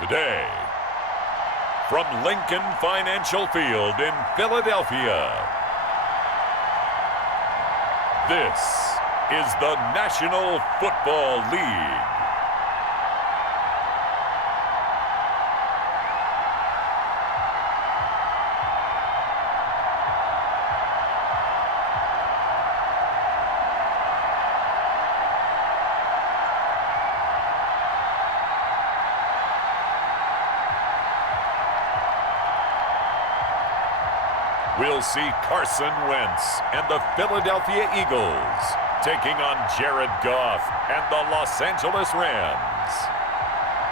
Today, from Lincoln Financial Field in Philadelphia, this is the National Football League. We'll see Carson Wentz and the Philadelphia Eagles taking on Jared Goff and the Los Angeles Rams.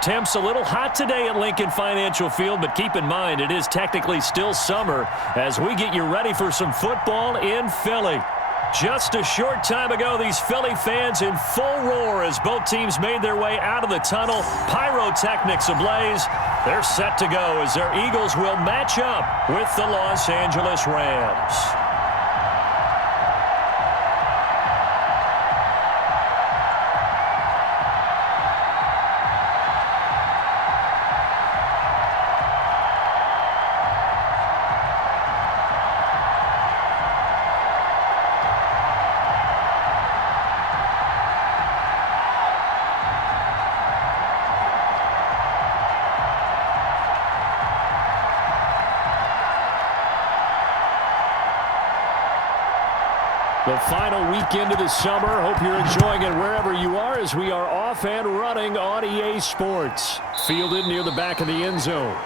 Temps a little hot today at Lincoln Financial Field, but keep in mind it is technically still summer as we get you ready for some football in Philly. Just a short time ago, these Philly fans in full roar as both teams made their way out of the tunnel. Pyrotechnics ablaze. They're set to go as their Eagles will match up with the Los Angeles Rams. The final weekend of the summer. Hope you're enjoying it wherever you are as we are off and running on EA Sports. Fielded near the back of the end zone.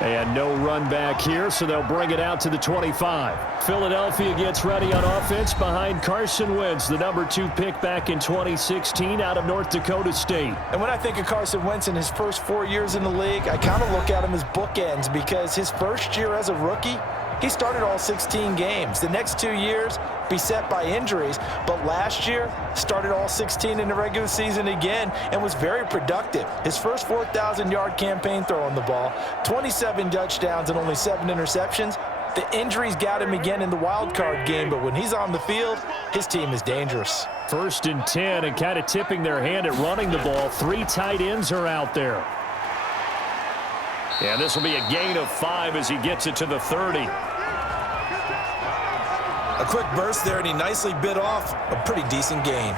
And no run back here, so they'll bring it out to the 25. Philadelphia gets ready on offense behind Carson Wentz, the number 2 pick back in 2016 out of North Dakota State. And when I think of Carson Wentz in his first 4 years in the league, I kind of look at him as bookends because his first year as a rookie, he started all 16 games. The next 2 years, beset by injuries, but last year started all 16 in the regular season again and was very productive. His first 4,000-yard campaign throwing the ball, 27 touchdowns and only 7 interceptions. The injuries got him again in the wild card game, but when he's on the field, his team is dangerous. 1st and 10, and kind of tipping their hand at running the ball. 3 tight ends are out there. And this will be a gain of 5 as he gets it to the 30. A quick burst there, and he nicely bit off a pretty decent gain.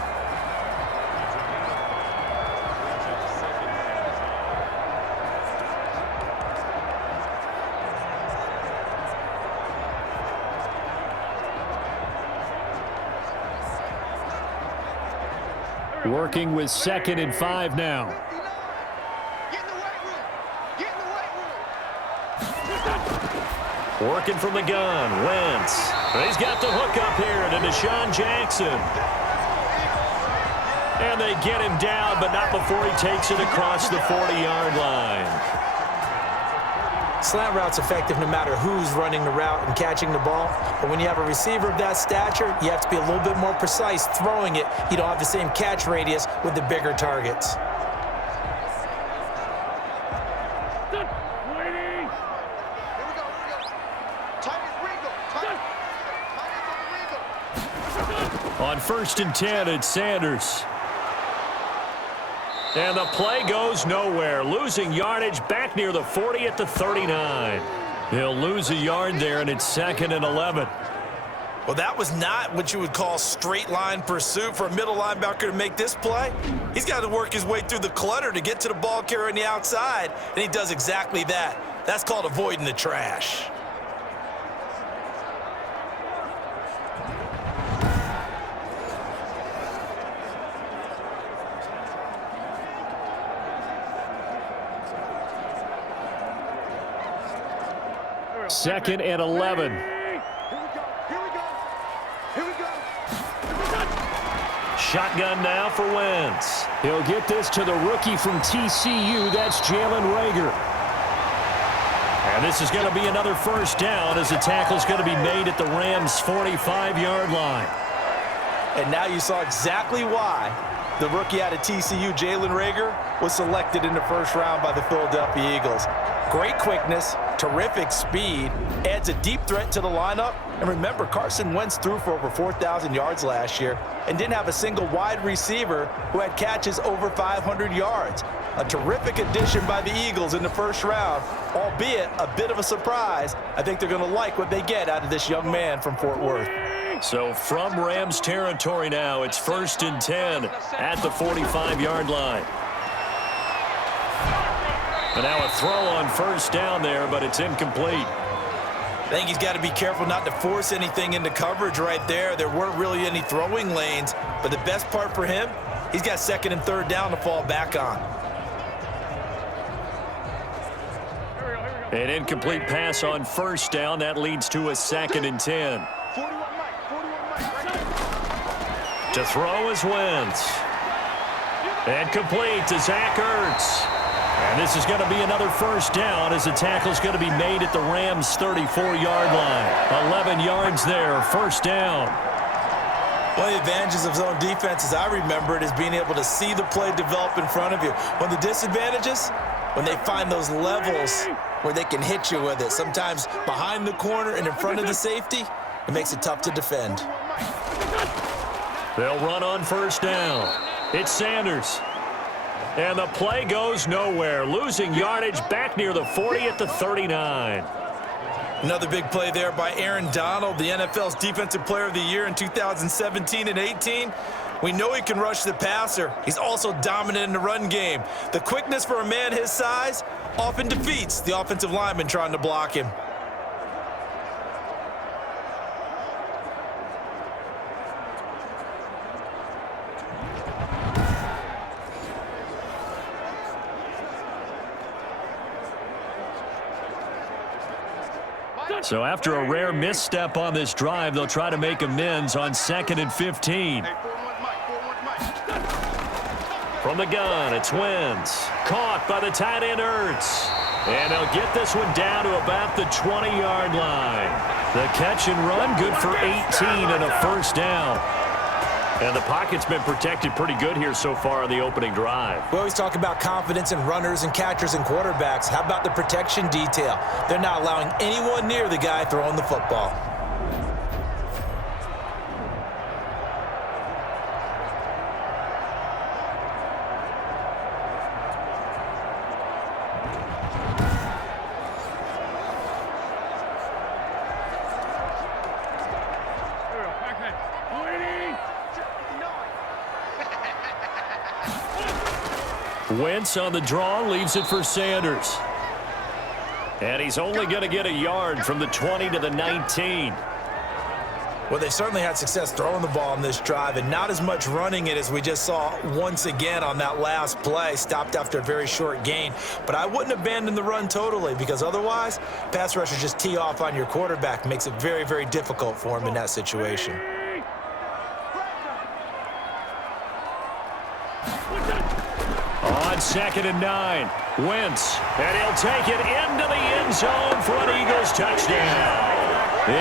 Working with 2nd and 5 now. Working from the gun, Wentz. He's got the hook up here to Deshaun Jackson. And they get him down, but not before he takes it across the 40-yard line. Slant route's effective no matter who's running the route and catching the ball. But when you have a receiver of that stature, you have to be a little bit more precise throwing it. You don't have the same catch radius with the bigger targets. On 1st and 10, it's Sanders. And the play goes nowhere. Losing yardage back near the 40 at the 39. He'll lose a yard there, and it's 2nd and 11. Well, that was not what you would call straight line pursuit for a middle linebacker to make this play. He's got to work his way through the clutter to get to the ball carrier on the outside, and he does exactly that. That's called avoiding the trash. Second and 11. Shotgun now for Wentz. He'll get this to the rookie from TCU. That's Jalen Reagor. And this is going to be another 1st down as the tackle's going to be made at the Rams' 45-yard line. And now you saw exactly why the rookie out of TCU, Jalen Reagor, was selected in the 1st round by the Philadelphia Eagles. Great quickness, terrific speed, adds a deep threat to the lineup. And remember, Carson Wentz threw for over 4,000 yards last year and didn't have a single wide receiver who had catches over 500 yards. A terrific addition by the Eagles in the first round, albeit a bit of a surprise. I think they're going to like what they get out of this young man from Fort Worth. So from Rams territory now, it's 1st and 10 at the 45-yard line. And now a throw on 1st down there, but it's incomplete. I think he's got to be careful not to force anything into coverage right there. There weren't really any throwing lanes, but the best part for him, he's got 2nd and 3rd down to fall back on. An incomplete pass on 1st down. That leads to a 2nd and 10. To throw is Wentz. And complete to Zach Ertz. And this is going to be another 1st down as the tackle's going to be made at the Rams' 34-yard line. 11 yards there, 1st down. One of the advantages of zone defense, as I remember it, is being able to see the play develop in front of you. One of the disadvantages, when they find those levels where they can hit you with it, sometimes behind the corner and in front of the safety, it makes it tough to defend. They'll run on 1st down. It's Sanders. And the play goes nowhere. Losing yardage back near the 40 at the 39. Another big play there by Aaron Donald, the NFL's Defensive Player of the Year in 2017 and 18. We know he can rush the passer. He's also dominant in the run game. The quickness for a man his size often defeats the offensive lineman trying to block him. So after a rare misstep on this drive, they'll try to make amends on 2nd and 15. From the gun, it's Wentz. Caught by the tight end Ertz. And they'll get this one down to about the 20-yard line. The catch and run, good for 18 and a 1st down. And the pocket's been protected pretty good here so far on the opening drive. We always talk about confidence in runners and catchers and quarterbacks. How about the protection detail? They're not allowing anyone near the guy throwing the football. Wentz on the draw, leaves it for Sanders. And he's only going to get a yard from the 20 to the 19. Well, they certainly had success throwing the ball on this drive, and not as much running it as we just saw once again on that last play. Stopped after a very short gain. But I wouldn't abandon the run totally, because otherwise, pass rushers just tee off on your quarterback. Makes it very, very difficult for him in that situation. On 2nd and 9, Wentz, and he'll take it into the end zone for an Eagles touchdown.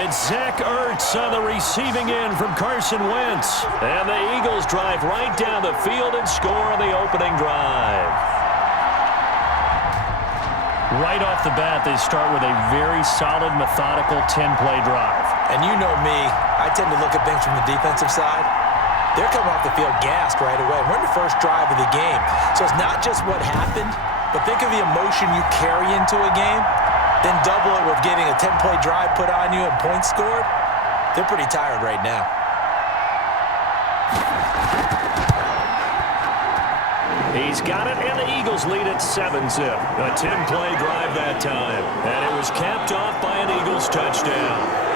It's Zach Ertz on the receiving end from Carson Wentz. And the Eagles drive right down the field and score on the opening drive. Right off the bat, they start with a very solid, methodical 10-play drive. And you know me, I tend to look at things from the defensive side. They're coming off the field gassed right away. We're in the first drive of the game. So it's not just what happened, but think of the emotion you carry into a game, then double it with getting a 10-play drive put on you and points scored. They're pretty tired right now. He's got it, and the Eagles lead at 7-zip. A 10-play drive that time. And it was capped off by an Eagles touchdown.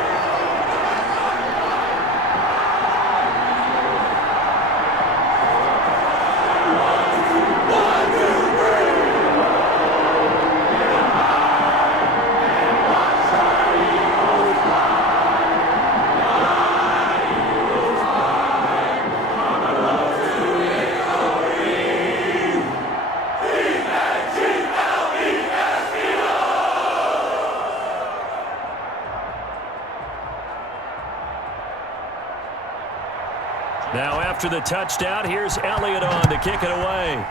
Now after the touchdown, here's Elliott on to kick it away.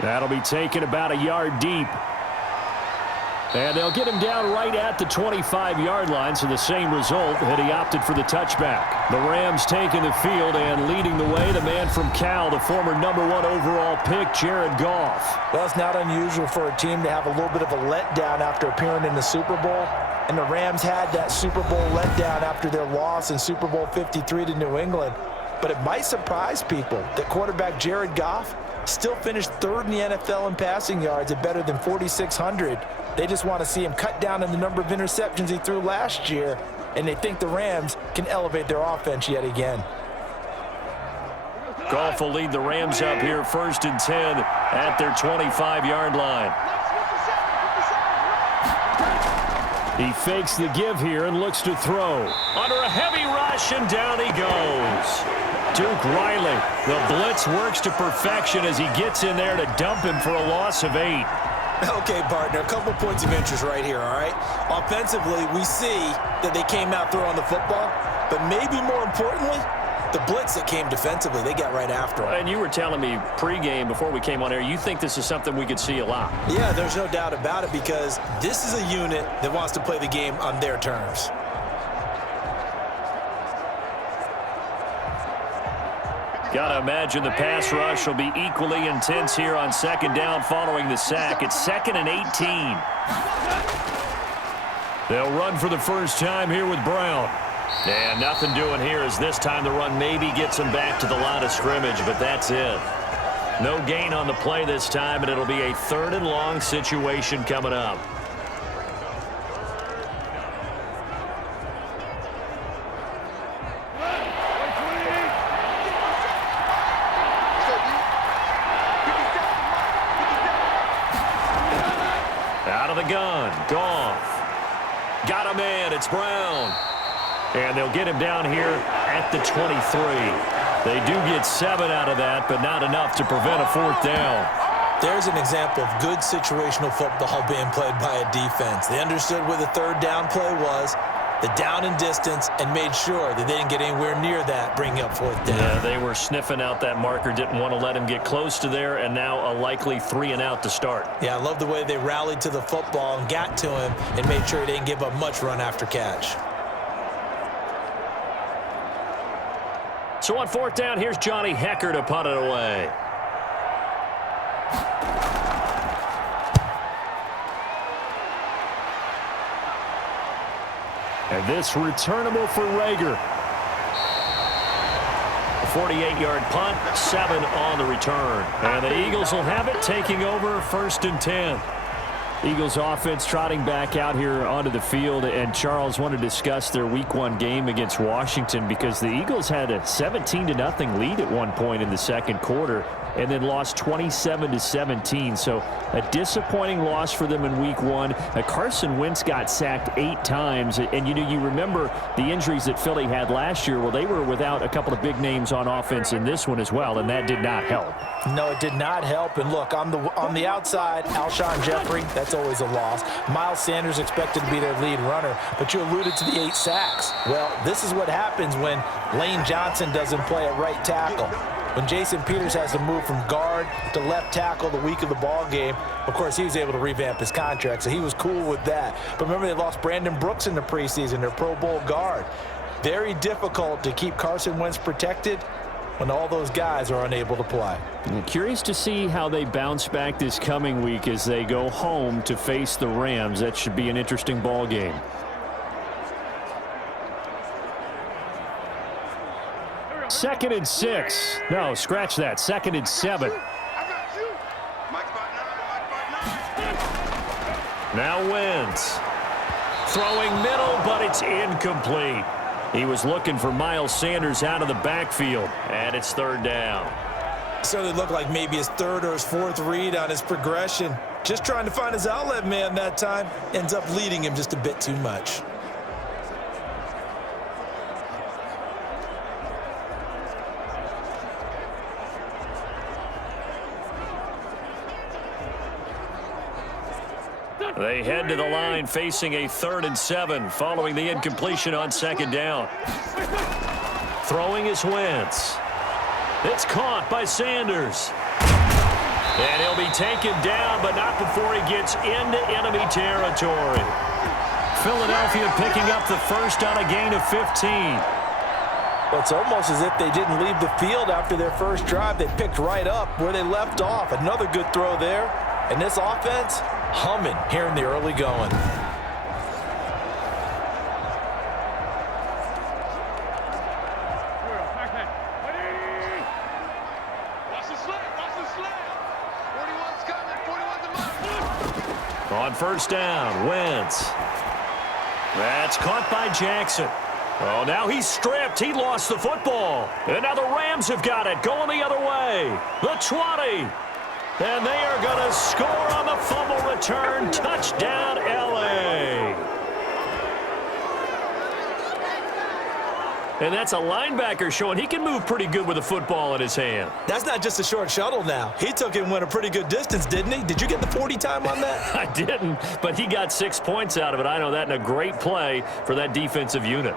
That'll be taken about a yard deep. And they'll get him down right at the 25-yard line, so the same result had he opted for the touchback. The Rams taking the field and leading the way, the man from Cal, the former #1 overall pick, Jared Goff. Well, it's not unusual for a team to have a little bit of a letdown after appearing in the Super Bowl. And the Rams had that Super Bowl letdown after their loss in Super Bowl 53 to New England. But it might surprise people that quarterback Jared Goff still finished third in the NFL in passing yards at better than 4,600. They just want to see him cut down on the number of interceptions he threw last year, and they think the Rams can elevate their offense yet again. Goff will lead the Rams up here 1st and 10 at their 25-yard line. He fakes the give here and looks to throw. Under a heavy rush, and down he goes. Duke Riley, the blitz works to perfection as he gets in there to dump him for a loss of 8. Okay, partner, a couple points of interest right here, all right? Offensively, we see that they came out throwing the football, but maybe more importantly, the blitz that came defensively, they got right after him. And you were telling me pregame before we came on air, you think this is something we could see a lot. Yeah, there's no doubt about it because this is a unit that wants to play the game on their terms. Gotta imagine the pass rush will be equally intense here on 2nd down following the sack. It's 2nd and 18. They'll run for the first time here with Brown. And nothing doing here as this time the run maybe gets them back to the line of scrimmage, but that's it. No gain on the play this time, and it'll be a 3rd and long situation coming up. Out of the gun, Goff. Got a man, it's Brown. And they'll get him down here at the 23. They do get 7 out of that, but not enough to prevent a 4th down. There's an example of good situational football being played by a defense. They understood where the 3rd down play was, the down and distance, and made sure that they didn't get anywhere near that, bringing up 4th down. Yeah, they were sniffing out that marker, didn't want to let him get close to there, and now a likely 3 and out to start. Yeah, I love the way they rallied to the football and got to him and made sure he didn't give up much run after catch. So on 4th down, here's Johnny Hecker to punt it away. And this returnable for Rager. A 48-yard punt, 7 on the return. And the Eagles will have it, taking over 1st and 10. Eagles offense trotting back out here onto the field, and Charles wanted to discuss their Week 1 game against Washington because the Eagles had a 17-0 lead at one point in the 2nd quarter and then lost 27-17. So a disappointing loss for them in Week 1. Carson Wentz got sacked 8 times, and you remember the injuries that Philly had last year. Well, they were without a couple of big names on offense in this one as well, and that did not help. No, it did not help. And look, on the outside, Alshon Jeffrey, that's always a loss. Miles Sanders expected to be their lead runner, but you alluded to the 8 sacks. Well, this is what happens when Lane Johnson doesn't play at right tackle. When Jason Peters has to move from guard to left tackle the week of the ball game, of course, he was able to revamp his contract, so he was cool with that. But remember, they lost Brandon Brooks in the preseason, their Pro Bowl guard. Very difficult to keep Carson Wentz protected when all those guys are unable to play. I'm curious to see how they bounce back this coming week as they go home to face the Rams. That should be an interesting ball game. Second and 6. No, scratch that. 2nd and 7. Now Wentz. Throwing middle, but it's incomplete. He was looking for Miles Sanders out of the backfield, and it's 3rd down. Certainly looked like maybe his 3rd or his 4th read on his progression. Just trying to find his outlet man that time. Ends up leading him just a bit too much. They head to the line facing a 3rd and 7 following the incompletion on 2nd down. Throwing is Wentz. It's caught by Sanders. And he'll be taken down, but not before he gets into enemy territory. Philadelphia picking up the first on a gain of 15. Well, it's almost as if they didn't leave the field after their first drive. They picked right up where they left off. Another good throw there. And this offense, humming here in the early going. On first down, Wentz. That's caught by Jackson. Oh, now he's stripped. He lost the football. And now the Rams have got it, going the other way. The 20. And they are going to score on the fumble return. Touchdown, L.A. And that's a linebacker showing he can move pretty good with the football in his hand. That's not just a short shuttle now. He took it and went a pretty good distance, didn't he? Did you get the 40 time on that? I didn't, but he got 6 points out of it. I know that, and a great play for that defensive unit.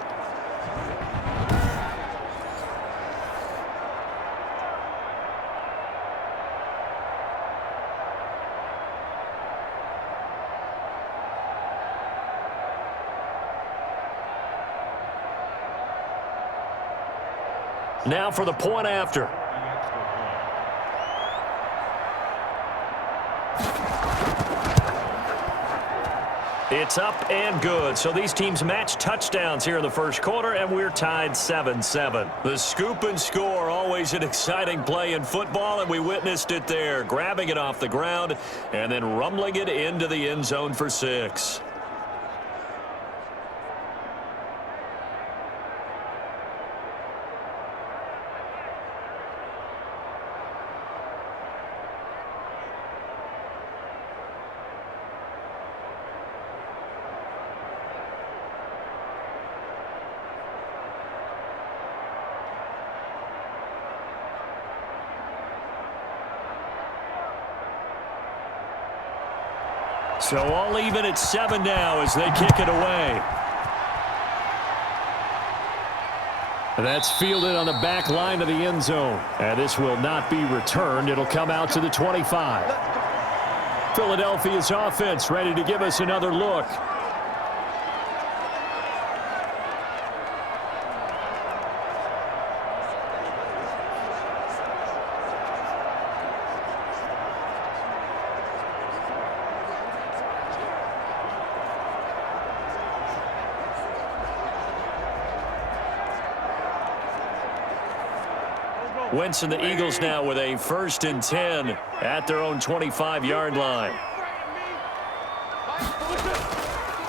Now for the point after. It's up and good. So these teams match touchdowns here in the first quarter, and we're tied 7-7. The scoop and score, always an exciting play in football, and we witnessed it there. Grabbing it off the ground and then rumbling it into the end zone for 6. So all even at 7 now as they kick it away. That's fielded on the back line of the end zone. And this will not be returned. It'll come out to the 25. Philadelphia's offense ready to give us another look. Wentz and the Eagles now with a 1st and 10 at their own 25-yard line.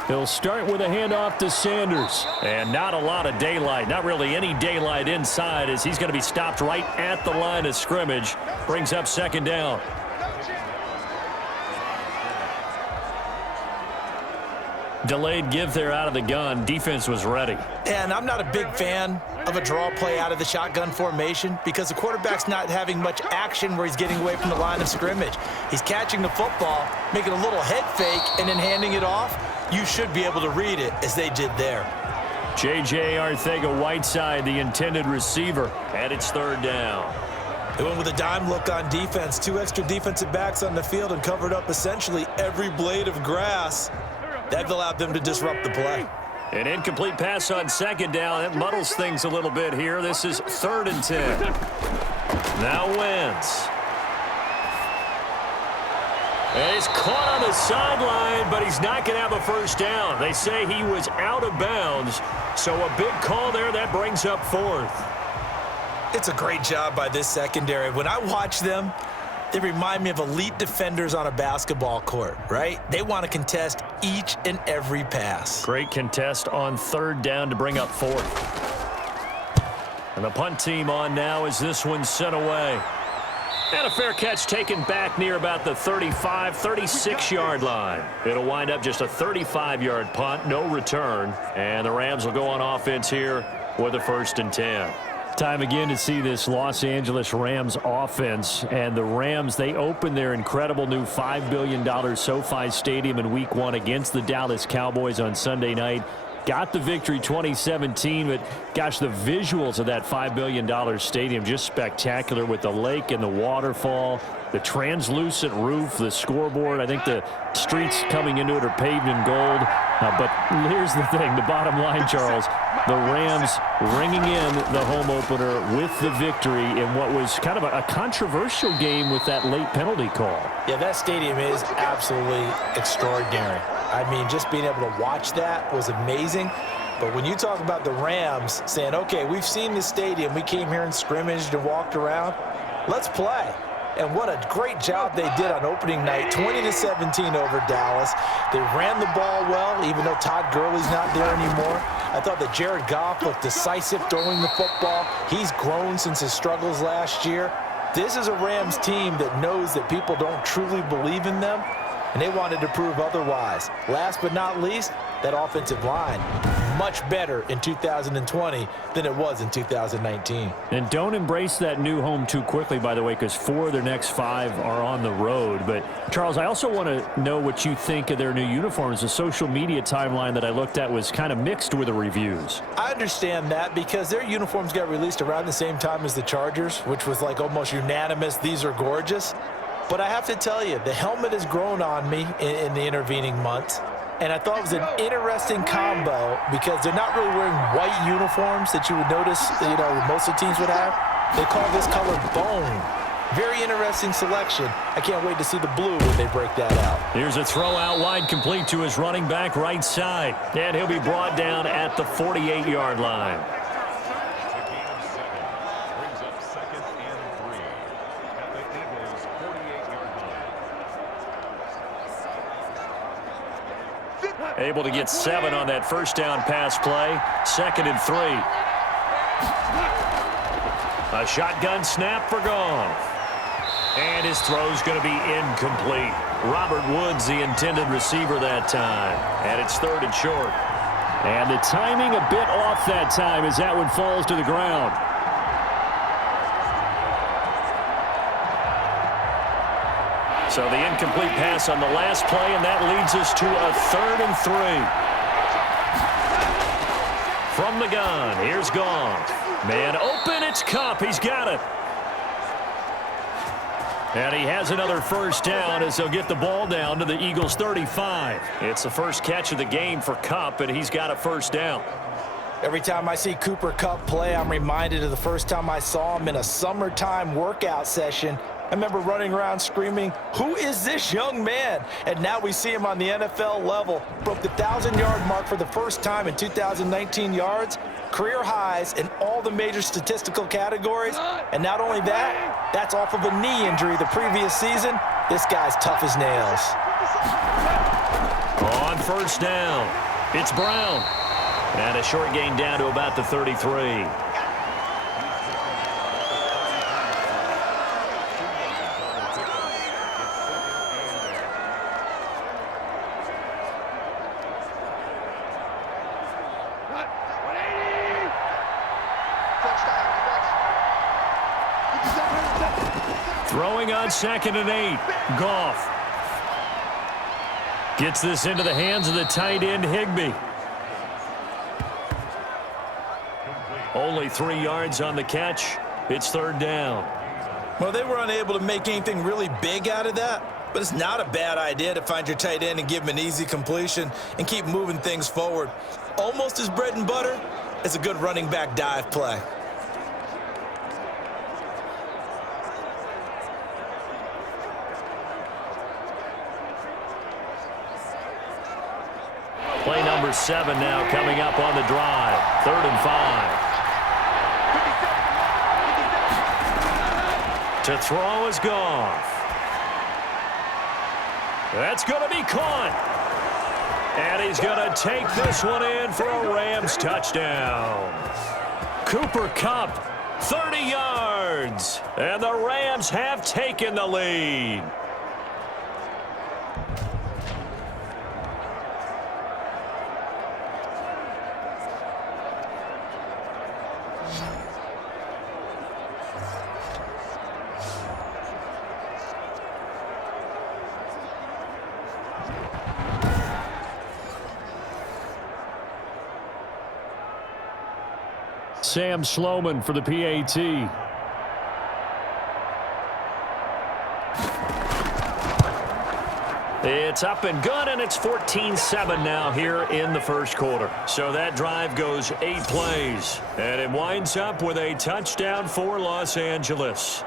He'll start with a handoff to Sanders. And not a lot of daylight, not really any daylight inside, as he's going to be stopped right at the line of scrimmage. Brings up 2nd down. Delayed give there out of the gun. Defense was ready. And I'm not a big fan of a draw play out of the shotgun formation because the quarterback's not having much action where he's getting away from the line of scrimmage. He's catching the football, making a little head fake, and then handing it off. You should be able to read it as they did there. J.J. Arcega-Whiteside, the intended receiver, and it's 3rd down. They went with a dime look on defense. 2 extra defensive backs on the field and covered up essentially every blade of grass. That allowed them to disrupt the play. An incomplete pass on 2nd down. It muddles things a little bit here. This is 3rd and 10. Now Wentz. And he's caught on the sideline, but he's not going to have a 1st down. They say he was out of bounds. So a big call there. That brings up 4th. It's a great job by this secondary. When I watch them, they remind me of elite defenders on a basketball court, right? They want to contest each and every pass. Great contest on 3rd down to bring up 4th. And the punt team on now as this one's sent away. And a fair catch taken back near about the 35, 36-yard line. It'll wind up just a 35-yard punt, no return. And the Rams will go on offense here with a 1st and 10. Time again to see this Los Angeles Rams offense. And the Rams, they opened their incredible new $5 billion SoFi Stadium in Week 1 against the Dallas Cowboys on Sunday night. got the victory 2017, but gosh, the visuals of that $5 billion stadium just spectacular with the lake and the waterfall, the translucent roof, the scoreboard. I think the streets coming into it are paved in gold. But here's the thing, the bottom line, Charles, the Rams ringing in the home opener with the victory in what was kind of a controversial game with that late penalty call. Yeah, that stadium is absolutely extraordinary. I mean, just being able to watch that was amazing. But when you talk about the Rams saying, okay, we've seen this stadium, we came here and scrimmaged and walked around, let's play. And what a great job they did on opening night, 20-17 over Dallas. They ran the ball well, even though Todd Gurley's not there anymore. I thought that Jared Goff looked decisive throwing the football. He's grown since his struggles last year. This is a Rams team that knows that people don't truly believe in them, and they wanted to prove otherwise. Last but not least, that offensive line, much better in 2020 than it was in 2019. And don't embrace that new home too quickly, by the way, because 4 of their next 5 are on the road. But, Charles, I also want to know what you think of their new uniforms. The social media timeline that I looked at was kind of mixed with the reviews. I understand that because their uniforms got released around the same time as the Chargers, which was like almost unanimous, these are gorgeous. But I have to tell you, the helmet has grown on me in the intervening months. And I thought it was an interesting combo because they're not really wearing white uniforms that you would notice, most of the teams would have. They call this color bone. Very interesting selection. I can't wait to see the blue when they break that out. Here's a throw out wide, complete to his running back right side. And he'll be brought down at the 48-yard line. Able to get 7 on that first down pass play. 2nd and 3. A shotgun snap for Goff. And his throw's going to be incomplete. Robert Woods, the intended receiver that time. And it's 3rd and short. And the timing a bit off that time as that one falls to the ground. So the incomplete pass on the last play, and that leads us to a 3rd and 3. From the gun, here's Goff. Man open, it's Kupp. He's got it. And he has another first down as they'll get the ball down to the Eagles' 35. It's the first catch of the game for Kupp, and he's got a first down. Every time I see Cooper Kupp play, I'm reminded of the first time I saw him in a summertime workout session. I remember running around screaming, who is this young man? And now we see him on the NFL level. Broke the 1,000-yard mark for the first time in 2019 yards. Career highs in all the major statistical categories. And not only that, that's off of a knee injury the previous season. This guy's tough as nails. On first down, it's Brown. And a short gain down to about the 33. Throwing on 2nd and 8. Goff gets this into the hands of the tight end, Higbee. Only 3 yards on the catch. It's 3rd down. Well, they were unable to make anything really big out of that, but it's not a bad idea to find your tight end and give him an easy completion and keep moving things forward. Almost as bread and butter as a good running back dive play. Play number 7 now coming up on the drive. 3rd and 5. To throw is Goff. That's going to be caught. And he's going to take this one in for a Rams touchdown. Cooper Kupp, 30 yards. And the Rams have taken the lead. Sam Sloman for the PAT. It's up and good, and it's 14-7 now here in the first quarter. So that drive goes 8 plays, and it winds up with a touchdown for Los Angeles.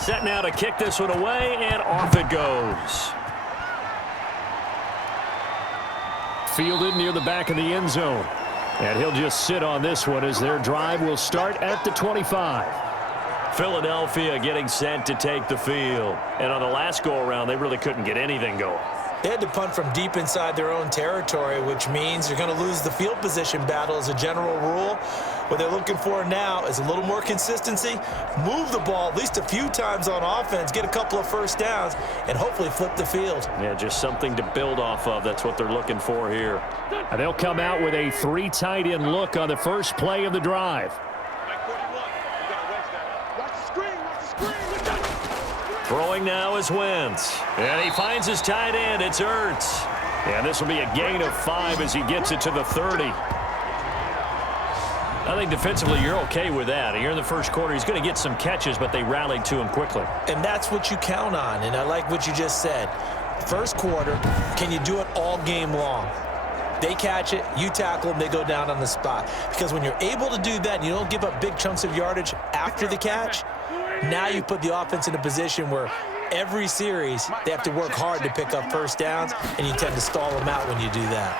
Set now to kick this one away, and off it goes. Fielded near the back of the end zone. And he'll just sit on this one as their drive will start at the 25. Philadelphia getting set to take the field. And on the last go-around, they really couldn't get anything going. They had to punt from deep inside their own territory, which means you're going to lose the field position battle as a general rule. What they're looking for now is a little more consistency, move the ball at least a few times on offense, get a couple of first downs, and hopefully flip the field. Yeah, just something to build off of. That's what they're looking for here. And they'll come out with a 3 tight end look on the first play of the drive. Throwing now is Wentz. And he finds his tight end. It's Ertz. And this will be a gain of 5 as he gets it to the 30. I think defensively you're okay with that. Here in the first quarter, he's going to get some catches, but they rallied to him quickly. And that's what you count on, and I like what you just said. First quarter, can you do it all game long? They catch it, you tackle them, they go down on the spot. Because when you're able to do that and you don't give up big chunks of yardage after the catch, now you put the offense in a position where every series they have to work hard to pick up first downs, and you tend to stall them out when you do that.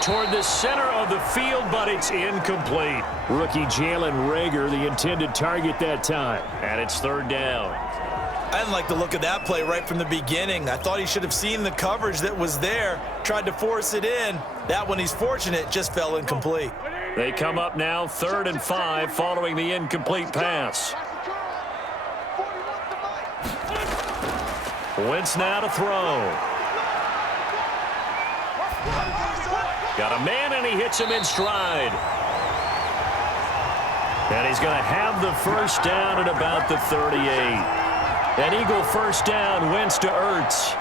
Toward the center of the field, but it's incomplete. Rookie Jalen Reagor, the intended target that time. And it's 3rd down. I didn't like the look of that play right from the beginning. I thought he should have seen the coverage that was there, tried to force it in. That one, he's fortunate, just fell incomplete. They come up now 3rd and 5 following the incomplete pass. Wentz now to throw. Got a man, and he hits him in stride. And he's going to have the first down at about the 38. An Eagle first down, Wentz to Ertz.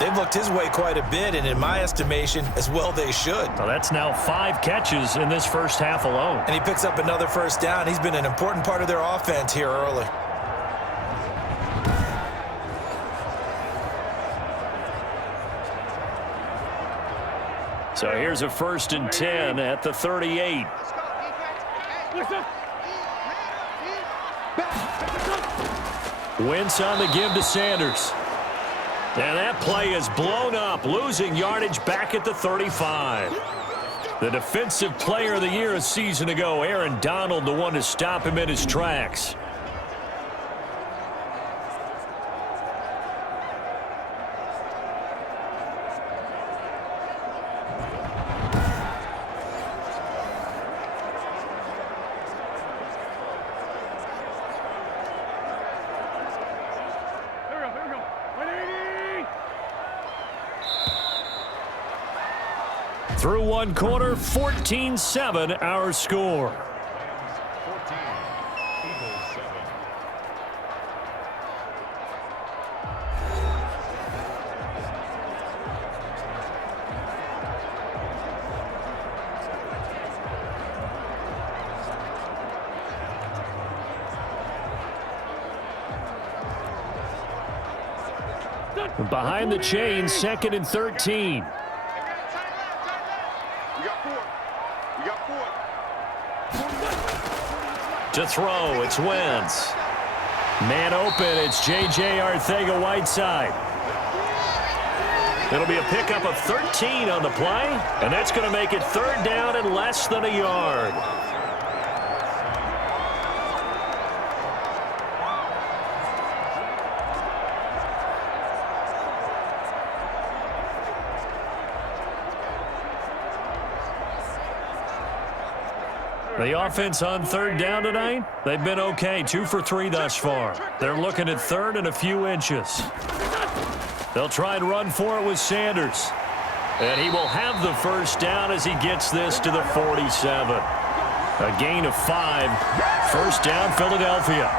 They've looked his way quite a bit, and in my estimation, as well they should. Well, that's now 5 catches in this first half alone. And he picks up another first down. He's been an important part of their offense here early. So here's a 1st and 10 at the 38. Wentz on the give to Sanders. And that play is blown up, losing yardage back at the 35. The defensive player of the year a season ago, Aaron Donald, the one to stop him in his tracks. Through 1 quarter, 14-7 our score. 14, Eagles 7. Behind the chain, 2nd and 13. To throw, it's Wentz. Man open, it's J.J. Arcega-Whiteside. It'll be a pickup of 13 on the play, and that's going to make it 3rd down and less than a yard. The offense on third down tonight, they've been okay, 2 for 3 thus far. They're looking at third and a few inches. They'll try and run for it with Sanders. And he will have the first down as he gets this to the 47. A gain of 5. First down, Philadelphia.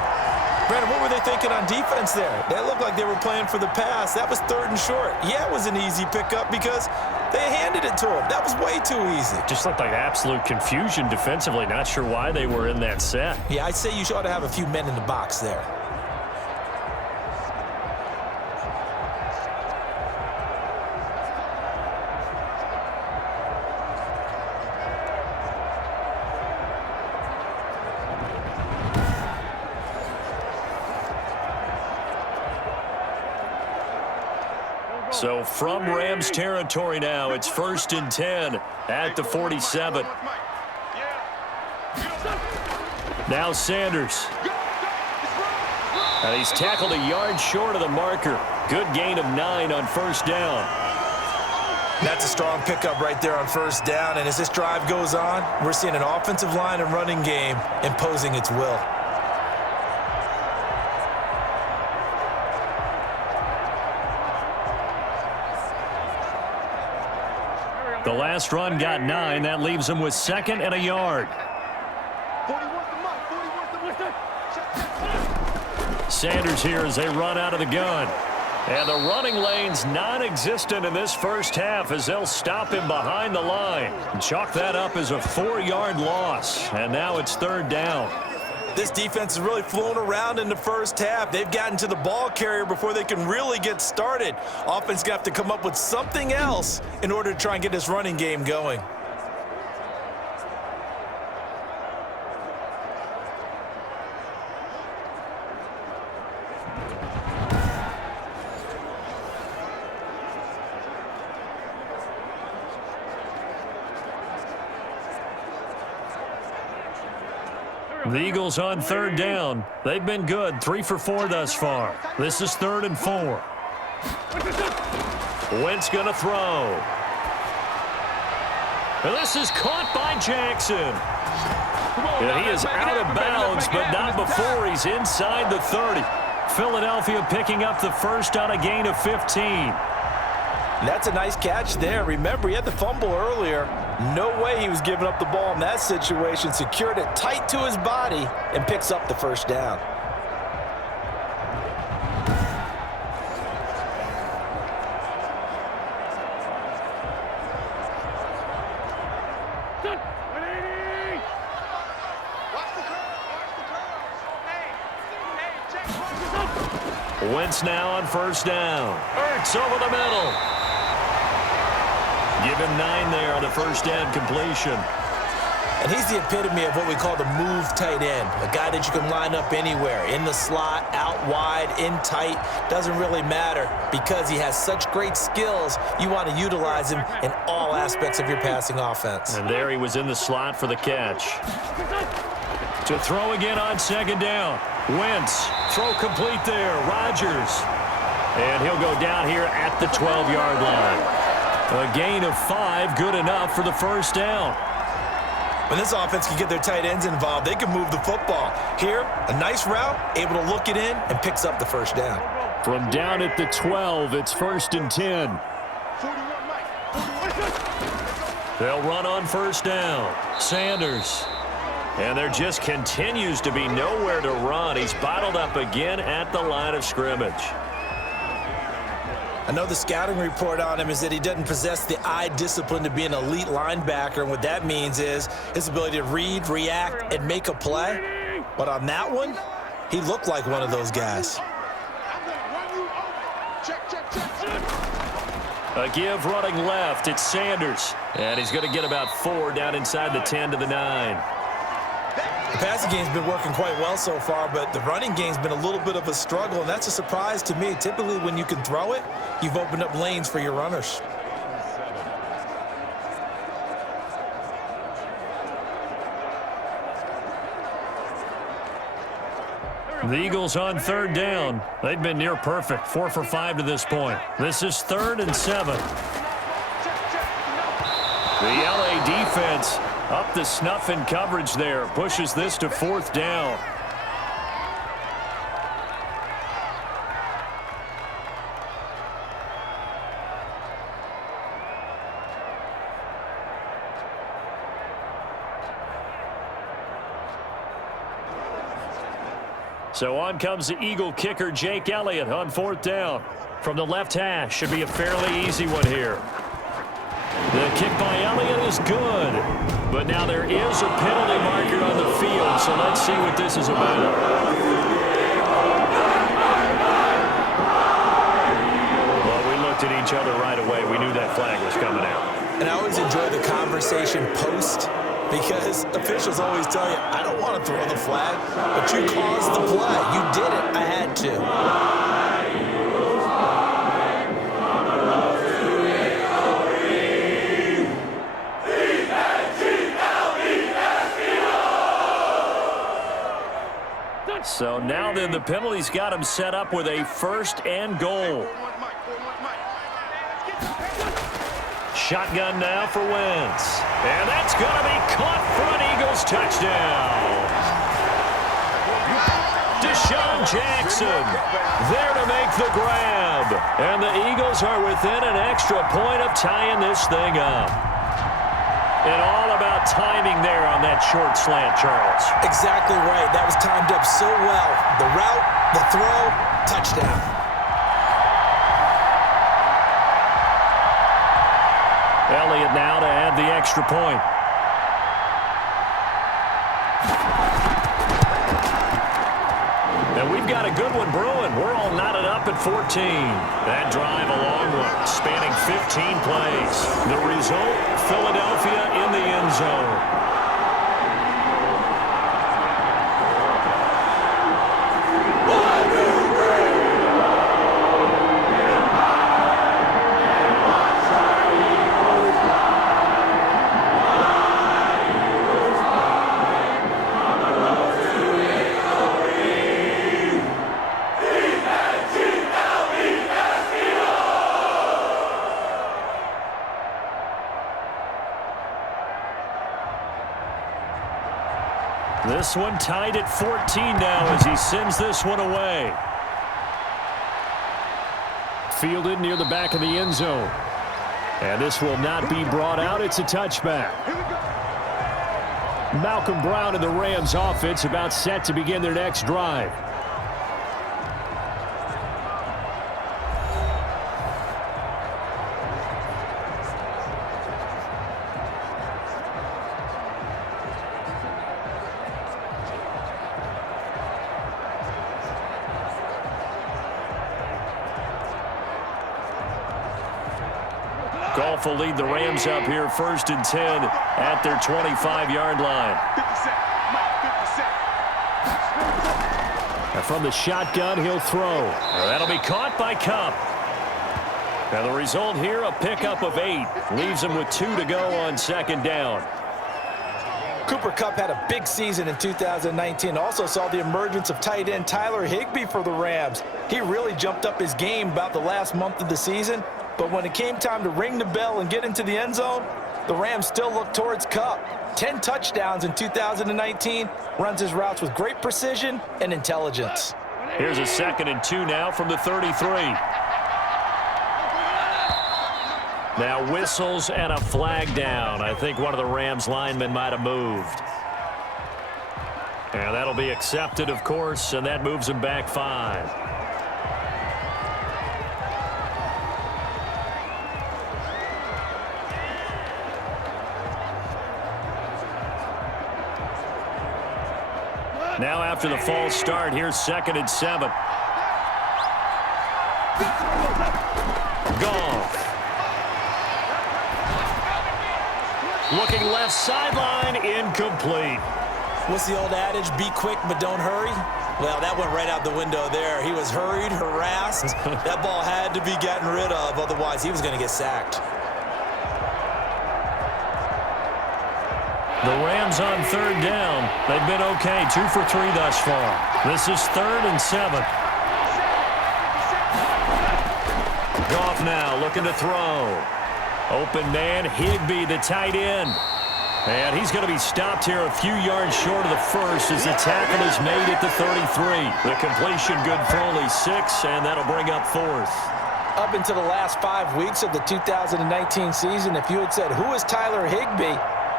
Brandon, what were they thinking on defense there? That looked like they were playing for the pass. That was 3rd and short. Yeah, it was an easy pickup because they handed it to him. That was way too easy. Just looked like absolute confusion defensively. Not sure why they were in that set. Yeah, I'd say you ought to have a few men in the box there. So from Rams territory now, it's 1st and 10 at the 47. Now Sanders. And he's tackled a yard short of the marker. Good gain of 9 on first down. That's a strong pickup right there on first down. And as this drive goes on, we're seeing an offensive line and running game imposing its will. The last run got 9. That leaves him with 2nd and a yard. Sanders here as they run out of the gun. And the running lane's non-existent in this first half as they'll stop him behind the line. Chalk that up as a 4-yard loss. And now it's 3rd down. This defense is really flown around in the first half. They've gotten to the ball carrier before they can really get started. Offense going to have to come up with something else in order to try and get this running game going. The Eagles on 3rd down. They've been good, 3 for 4 thus far. This is 3rd and 4. Wentz going to throw. And this is caught by Jackson. And he is out of bounds, but not before he's inside the 30. Philadelphia picking up the first on a gain of 15. That's a nice catch there. Remember, he had the fumble earlier. No way he was giving up the ball in that situation. Secured it tight to his body and picks up the first down. Wentz now on first down. Ertz over the middle. Give him 9 there on the first down completion. And he's the epitome of what we call the move tight end. A guy that you can line up anywhere. In the slot, out wide, in tight. Doesn't really matter because he has such great skills. You want to utilize him in all aspects of your passing offense. And there he was in the slot for the catch. To throw again on 2nd down. Wentz, throw complete there. Rodgers. And he'll go down here at the 12-yard line. A gain of 5, good enough for the first down. When this offense can get their tight ends involved, they can move the football. Here, a nice route, able to look it in, and picks up the first down. From down at the 12, it's 1st and 10. They'll run on first down. Sanders. And there just continues to be nowhere to run. He's bottled up again at the line of scrimmage. I know the scouting report on him is that he doesn't possess the eye discipline to be an elite linebacker, and what that means is his ability to read, react, and make a play. But on that one, he looked like one of those guys. A give running left. It's Sanders. And he's going to get about 4 down inside the 10 to the 9. The passing game's been working quite well so far, but the running game's been a little bit of a struggle, and that's a surprise to me. Typically, when you can throw it, you've opened up lanes for your runners. The Eagles on 3rd down. They've been near perfect, 4 for 5 to this point. This is 3rd and 7. The LA defense Up the snuff in coverage there. Pushes this to 4th down. So on comes the Eagle kicker, Jake Elliott, on 4th down. From the left hash, should be a fairly easy one here. The kick by Elliott is good. But now there is a penalty marker on the field, so let's see what this is about. Well, we looked at each other right away. We knew that flag was coming out. And I always enjoy the conversation post, because officials always tell you, I don't want to throw the flag, but you caused the play. You did it. I had to. So now then the penalty's got him set up with a 1st and goal. Shotgun now for Wentz. And that's going to be caught for an Eagles touchdown. Deshaun Jackson there to make the grab. And the Eagles are within an extra point of tying this thing up. And all about timing there on that short slant, Charles. Exactly right. That was timed up so well. The route, the throw, touchdown. Elliott now to add the extra point. And we've got a good one brewing. We're all knotted up at 14. That drive, a long one, spanning 15 plays. The result, Philadelphia in the end zone. This one tied at 14 now as he sends this one away. Fielded near the back of the end zone. And this will not be brought out. It's a touchback. Malcolm Brown and the Rams offense about set to begin their next drive. Goff will lead the Rams up here 1st and 10 at their 25-yard line. And from the shotgun, he'll throw. That'll be caught by Kupp. And the result here, a pickup of 8. Leaves him with 2 to go on 2nd down. Cooper Kupp had a big season in 2019. Also saw the emergence of tight end Tyler Higbee for the Rams. He really jumped up his game about the last month of the season. But when it came time to ring the bell and get into the end zone, the Rams still looked towards Kupp. 10 touchdowns in 2019, runs his routes with great precision and intelligence. Here's a 2nd and 2 now from the 33. Now whistles and a flag down. I think one of the Rams linemen might have moved. And that'll be accepted, of course, and that moves him back 5. Now after the false start, here's 2nd and 7. Goff. Looking left sideline, incomplete. What's the old adage, be quick but don't hurry? Well, that went right out the window there. He was hurried, harassed. That ball had to be gotten rid of, otherwise he was going to get sacked. The Rams on 3rd down. They've been okay, 2 for 3 thus far. This is 3rd and 7. Goff now looking to throw. Open man, Higbee, the tight end. And he's going to be stopped here a few yards short of the first as the tackle is made at the 33. The completion good for only 6, and that'll bring up 4th. Up until the last 5 weeks of the 2019 season, if you had said, who is Tyler Higbee,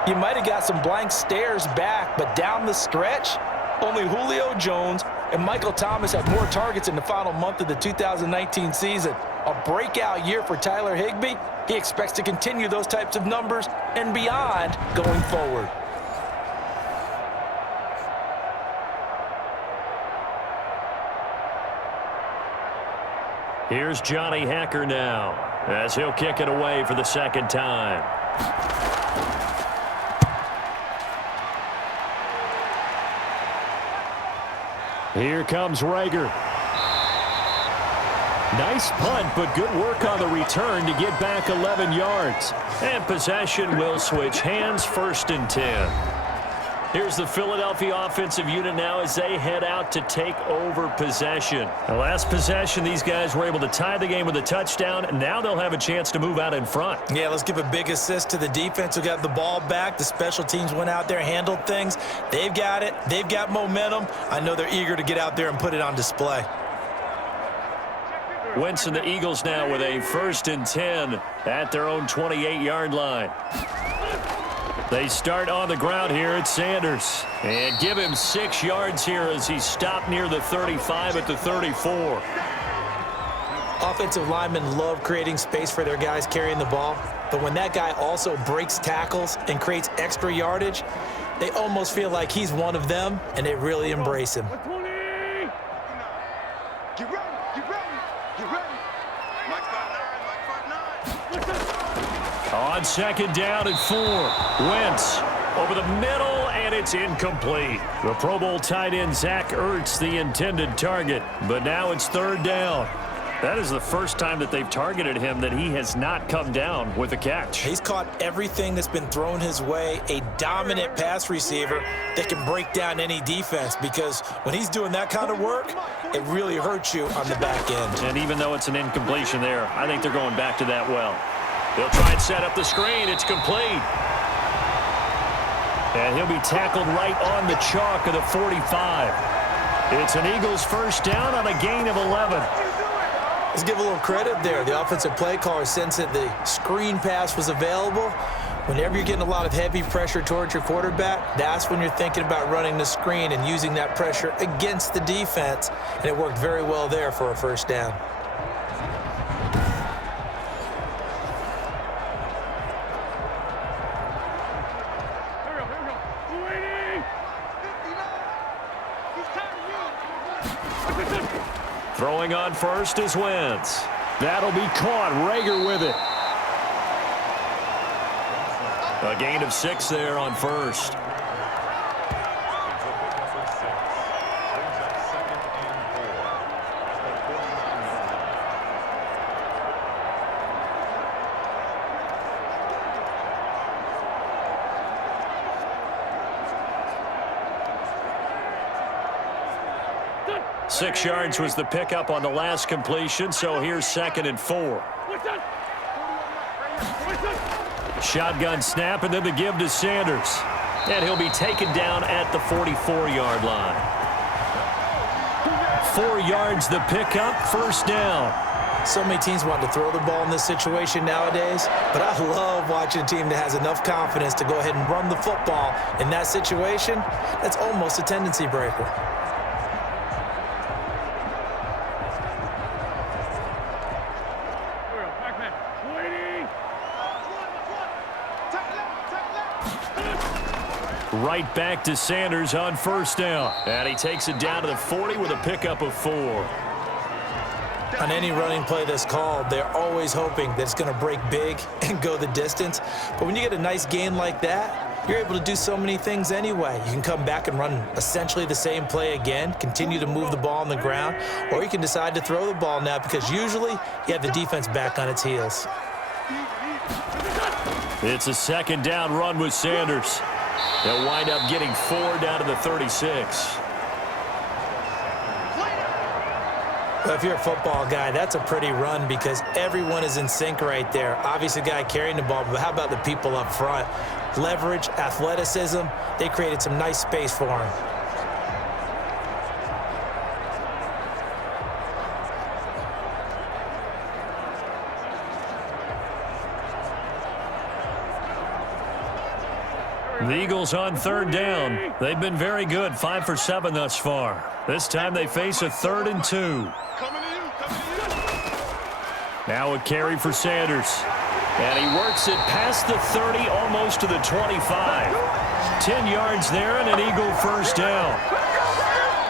you might have got some blank stares back. But down the stretch, only Julio Jones and Michael Thomas had more targets in the final month of the 2019 season. A breakout year for Tyler Higbee. He expects to continue those types of numbers and beyond going forward. Here's Johnny Hacker now as he'll kick it away for the second time. Here comes Rager. Nice punt, but good work on the return to get back 11 yards. And possession will switch hands, 1st and 10. Here's the Philadelphia offensive unit now as they head out to take over possession. The last possession, these guys were able to tie the game with a touchdown, and now they'll have a chance to move out in front. Yeah, let's give a big assist to the defense who got the ball back. The special teams went out there, handled things. They've got it. They've got momentum. I know they're eager to get out there and put it on display. Wentz and the Eagles now with a 1st and 10 at their own 28-yard line. They start on the ground here at Sanders and give him 6 yards here as he stopped near the 35 at the 34. Offensive linemen love creating space for their guys carrying the ball, but when that guy also breaks tackles and creates extra yardage, they almost feel like he's one of them, and they really embrace him. On 2nd down and 4, Wentz over the middle, and it's incomplete. The Pro Bowl tight end Zach Ertz, the intended target, but now it's 3rd down. That is the first time that they've targeted him that he has not come down with a catch. He's caught everything that's been thrown his way, a dominant pass receiver that can break down any defense, because when he's doing that kind of work, it really hurts you on the back end. And even though it's an incompletion there, I think they're going back to that well. They'll try and set up the screen. It's complete. And he'll be tackled right on the chalk of the 45. It's an Eagles 1st down on a gain of 11. Let's give a little credit there. The offensive play caller sensed that the screen pass was available. Whenever you're getting a lot of heavy pressure towards your quarterback, that's when you're thinking about running the screen and using that pressure against the defense. And it worked very well there for a 1st down. Throwing on first is Wentz. That'll be caught. Rager with it. A gain of 6 there on 1st. Six yards was the pickup on the last completion, so here's 2nd and 4. Shotgun snap, and then the give to Sanders. And he'll be taken down at the 44-yard line. 4 yards the pickup, 1st down. So many teams want to throw the ball in this situation nowadays, but I love watching a team that has enough confidence to go ahead and run the football in that situation. That's almost a tendency breaker. Right back to Sanders on 1st down. And he takes it down to the 40 with a pickup of 4. On any running play that's called, they're always hoping that it's going to break big and go the distance. But when you get a nice gain like that, you're able to do so many things anyway. You can come back and run essentially the same play again, continue to move the ball on the ground, or you can decide to throw the ball now because usually you have the defense back on its heels. It's a 2nd down run with Sanders. They'll wind up getting 4 down to the 36. Well, if you're a football guy, that's a pretty run because everyone is in sync right there. Obviously, the guy carrying the ball, but how about the people up front? Leverage, athleticism, they created some nice space for him. The Eagles on third down. They've been very good, 5 for 7 thus far. This time they face a 3rd and 2. Now a carry for Sanders. And he works it past the 30, almost to the 25. 10 yards there and an Eagle first down.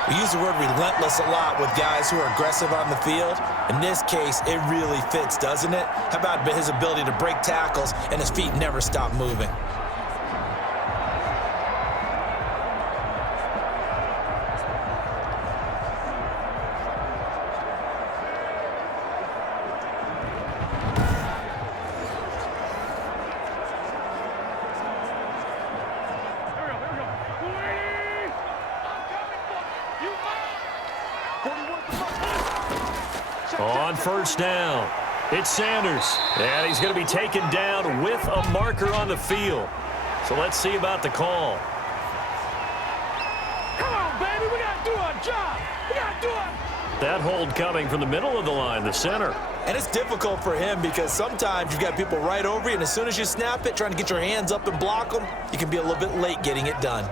We use the word relentless a lot with guys who are aggressive on the field. In this case, it really fits, doesn't it? How about his ability to break tackles and his feet never stop moving? On first down, it's Sanders. And he's going to be taken down with a marker on the field. So let's see about the call. Come on, baby, we got to do our job. We got to do it. That hold coming from the middle of the line, the center. And it's difficult for him because sometimes you've got people right over you, and as soon as you snap it, trying to get your hands up and block them, you can be a little bit late getting it done.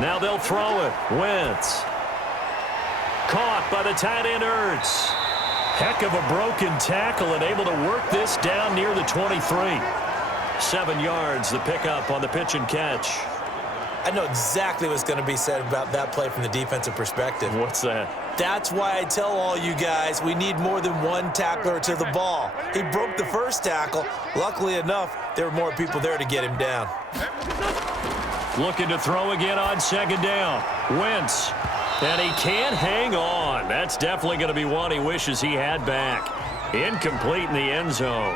Now they'll throw it. Wentz. Caught by the tight end Ertz. Heck of a broken tackle and able to work this down near the 23. 7 yards, the pickup on the pitch and catch. I know exactly what's going to be said about that play from the defensive perspective. What's that? That's why I tell all you guys we need more than one tackler to the ball. He broke the first tackle. Luckily enough, there were more people there to get him down. Looking to throw again on second down. Wentz. And he can't hang on. That's definitely going to be one he wishes he had back. Incomplete in the end zone.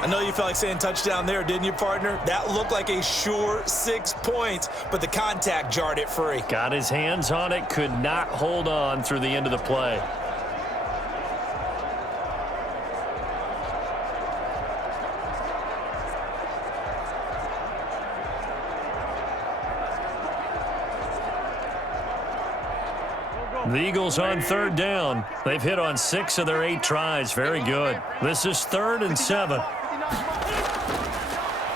I know you felt like saying touchdown there, didn't you, partner? That looked like a sure 6 points, but the contact jarred it free. Got his hands on it, could not hold on through the end of the play. The Eagles on third down. They've hit on 6 of their 8 tries. Very good. This is 3rd and 7.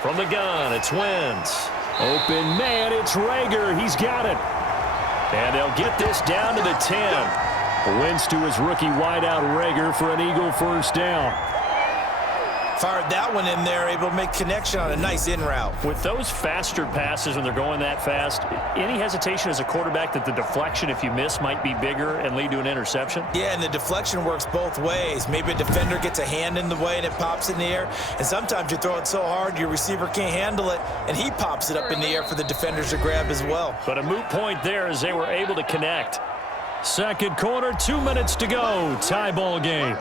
From the gun, it's Wentz. Open man, it's Rager. He's got it. And they'll get this down to the 10. Wentz to his rookie wideout Rager for an Eagle first down. Fired that one in there, able to make connection on a nice in route. With those faster passes when they're going that fast, any hesitation as a quarterback that the deflection, if you miss, might be bigger and lead to an interception? Yeah, and the deflection works both ways. Maybe a defender gets a hand in the way and it pops in the air. And sometimes you throw it so hard your receiver can't handle it, and he pops it up in the air for the defenders to grab as well. But a moot point there as they were able to connect. Second quarter, 2 minutes to go. Tie ball game.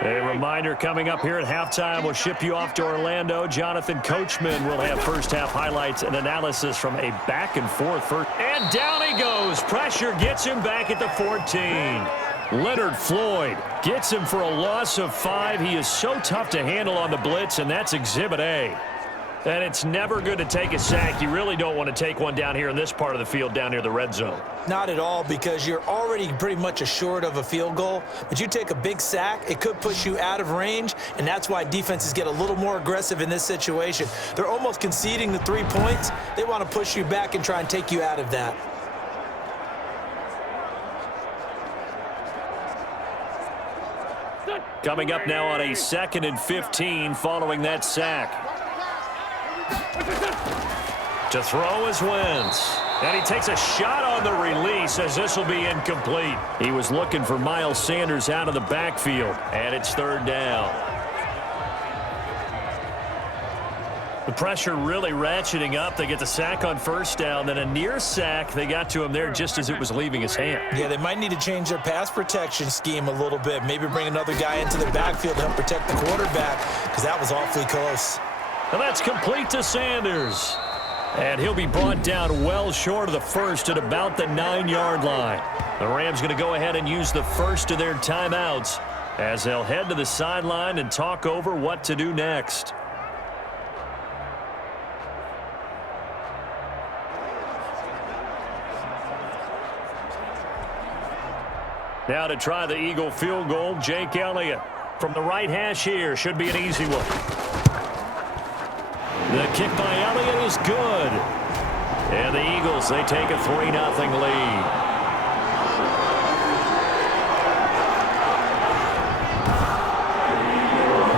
A reminder coming up here at halftime. We'll ship you off to Orlando. Jonathan Coachman will have first-half highlights and analysis from a back-and-forth first. And down he goes. Pressure gets him back at the 14. Leonard Floyd gets him for a loss of 5. He is so tough to handle on the blitz, and that's Exhibit A. And it's never good to take a sack. You really don't want to take one down here in this part of the field down near the red zone. Not at all, because you're already pretty much assured of a field goal. But you take a big sack, it could push you out of range, and that's why defenses get a little more aggressive in this situation. They're almost conceding the 3 points. They want to push you back and try and take you out of that. Coming up now on a 2nd and 15 following that sack. To throw is Wentz. And he takes a shot on the release as this will be incomplete. He was looking for Miles Sanders out of the backfield. And it's 3rd down. The pressure really ratcheting up. They get the sack on first down, then a near sack. They got to him there just as it was leaving his hand. Yeah, they might need to change their pass protection scheme a little bit. Maybe bring another guy into the backfield to help protect the quarterback, because that was awfully close. And that's complete to Sanders. And he'll be brought down well short of the first at about the 9-yard line. The Rams going to go ahead and use the first of their timeouts as they'll head to the sideline and talk over what to do next. Now to try the Eagle field goal, Jake Elliott. From the right hash here, should be an easy one. The kick by Elliott is good. And the Eagles, they take a 3-0 lead.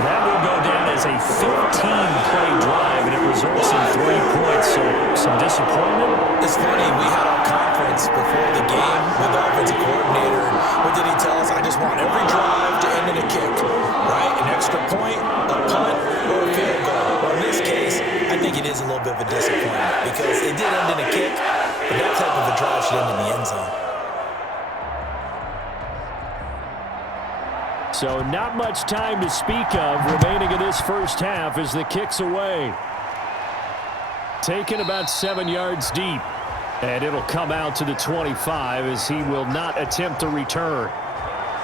That will go down as a 15-play drive, and it results in 3 points. So some disappointment. It's funny, we had our conference before the game with the offensive coordinator. What did he tell us? I just want every drive to end in a kick, right? An extra point, a punt, or a field goal. Well, in this case, I think it is a little bit of a disappointment because it did end in a kick, but that type of a drive should end in the end zone. So not much time to speak of remaining in this first half as the kick's away. Taken about 7 yards deep. And it'll come out to the 25 as he will not attempt to return.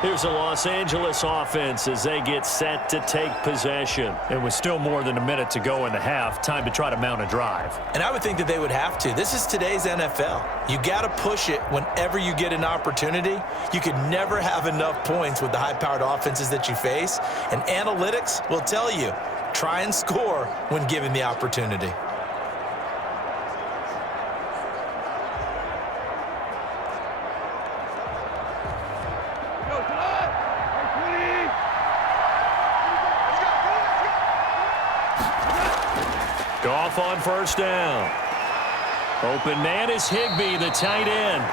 Here's the Los Angeles offense as they get set to take possession. And with still more than a minute to go in the half, time to try to mount a drive. And I would think that they would have to. This is today's NFL. You got to push it whenever you get an opportunity. You can never have enough points with the high-powered offenses that you face. And analytics will tell you, try and score when given the opportunity. Goff on first down. Open man is Higbee, the tight end.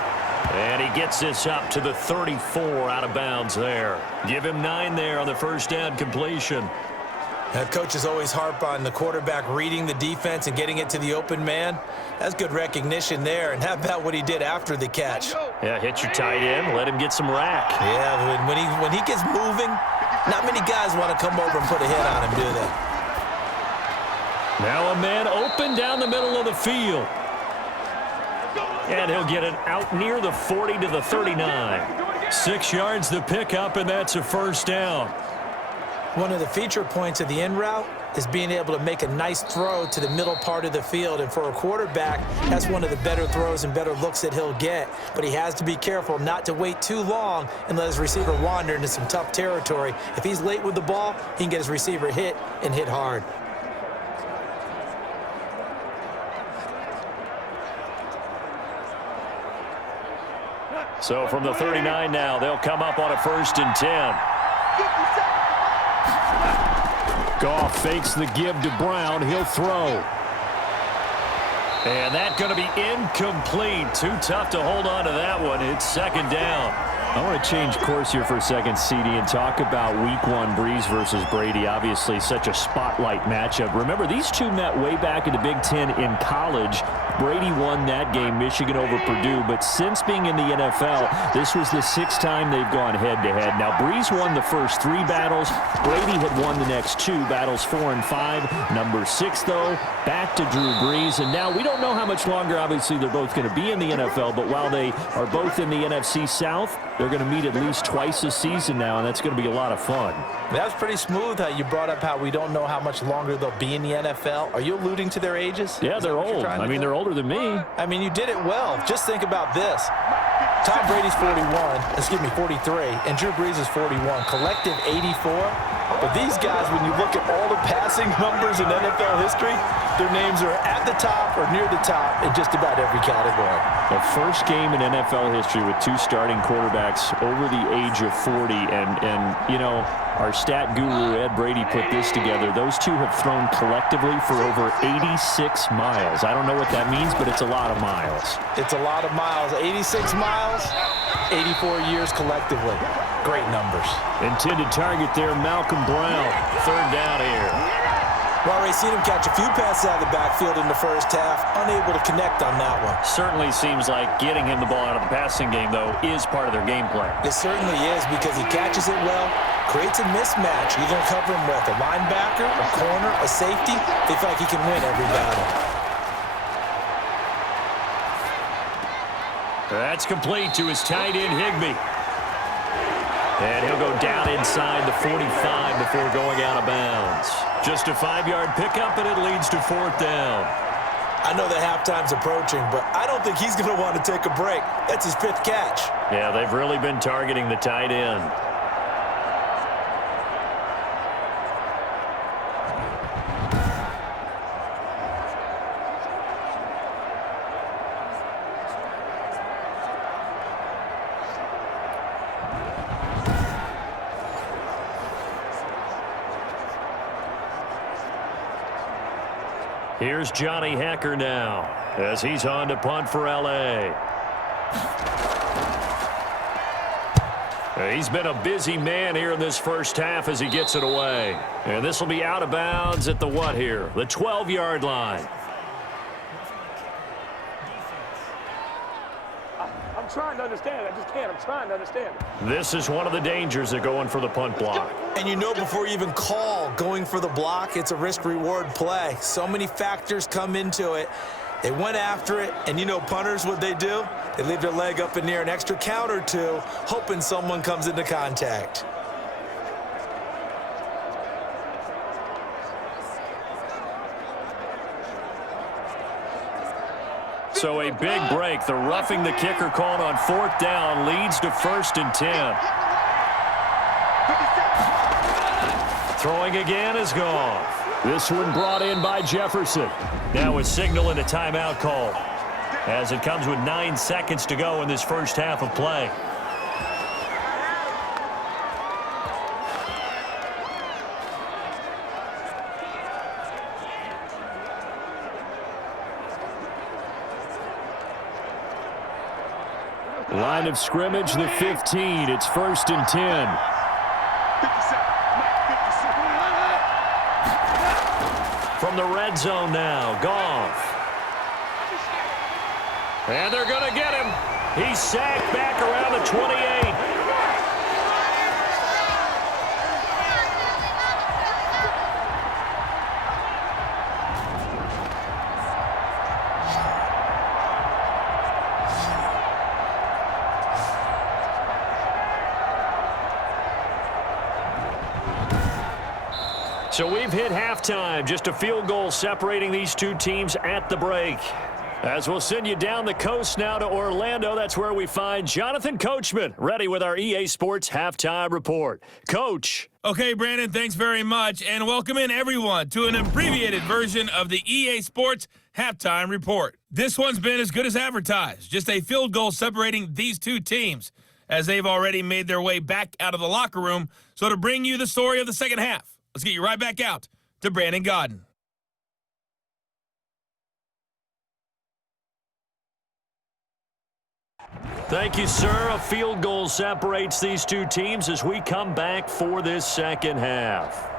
And he gets this up to the 34 out of bounds there. Give him 9 there on the first down completion. Coaches always harp on the quarterback reading the defense and getting it to the open man. That's good recognition there. And how about what he did after the catch? Yeah, hit your tight end, let him get some rack. Yeah, when he gets moving, not many guys want to come over and put a hit on him, do they? Now a man open down the middle of the field. And he'll get it out near the 40 to the 39. 6 yards the pickup, and that's a first down. One of the feature points of the in route is being able to make a nice throw to the middle part of the field. And for a quarterback, that's one of the better throws and better looks that he'll get. But he has to be careful not to wait too long and let his receiver wander into some tough territory. If he's late with the ball, he can get his receiver hit and hit hard. So from the 39 now, they'll come up on a 1st and 10. Goff fakes the give to Brown. He'll throw. And that's going to be incomplete. Too tough to hold on to that one. It's 2nd down. I want to change course here for a second, CD, and talk about Week 1 Breeze versus Brady. Obviously, such a spotlight matchup. Remember, these two met way back in the Big Ten in college. Brady won that game, Michigan over Purdue. But since being in the NFL, this was the 6th time they've gone head-to-head. Now, Breeze won the first 3 battles. Brady had won the next 2 battles, 4 and 5. Number 6, though, back to Drew Brees. And now we don't know how much longer, obviously, they're both going to be in the NFL. But while they are both in the NFC South, they're going to meet at least twice this season now, and that's going to be a lot of fun. That was pretty smooth how you brought up how we don't know how much longer they'll be in the NFL. Are you alluding to their ages? Yeah, they're old. I mean, they're older than me. I mean, you did it well. Just think about this. Tom Brady's 43, and Drew Brees is 41. Collective 84. But these guys, when you look at all the passing numbers in NFL history, their names are at the top or near the top in just about every category. The first game in NFL history with 2 starting quarterbacks over the age of 40. And you know, our stat guru, Ed Brady, put this together. Those 2 have thrown collectively for over 86 miles. I don't know what that means, but it's a lot of miles. It's a lot of miles. 86 miles, 84 years collectively. Great numbers. Intended target there, Malcolm Brown. 3rd down here. Well, Ray, seen him catch a few passes out of the backfield in the first half, unable to connect on that one. Certainly seems like getting him the ball out of the passing game, though, is part of their game plan. It certainly is, because he catches it well, creates a mismatch. You're going to cover him with a linebacker, a corner, a safety. They feel like he can win every battle. That's complete to his tight end, Higbee. And he'll go down inside the 45 before going out of bounds. Just a 5-yard pickup, and it leads to 4th down. I know that halftime's approaching, but I don't think he's going to want to take a break. That's his 5th catch. Yeah, they've really been targeting the tight end. Here's Johnny Hacker now as he's on to punt for L.A. He's been a busy man here in this first half as he gets it away. And this will be out of bounds at the what here? The 12-yard line. I'm trying to understand. I just can't. I'm trying to understand. This is one of the dangers of going for the punt block. And you know before you even call going for the block, it's a risk-reward play. So many factors come into it. They went after it, and you know punters, what they do? They leave their leg up in the air an extra count or two, hoping someone comes into contact. So a big break. The roughing the kicker called on 4th down leads to 1st and 10. Throwing again is gone. This one brought in by Jefferson. Now a signal and a timeout call as it comes with 9 seconds to go in this first half of play. Line of scrimmage, the 15. It's 1st and 10. From the red zone now, Goff. And they're going to get him. He's sacked back around the 28. So we've hit halftime. Just a field goal separating these two teams at the break. As we'll send you down the coast now to Orlando, that's where we find Jonathan Coachman, ready with our EA Sports Halftime Report. Coach. Okay, Brandon, thanks very much, and welcome in everyone to an abbreviated version of the EA Sports Halftime Report. This one's been as good as advertised, just a field goal separating these two teams, as they've already made their way back out of the locker room. So to bring you the story of the second half, let's get you right back out to Brandon Godden. Thank you, sir. A field goal separates these two teams as we come back for this second half.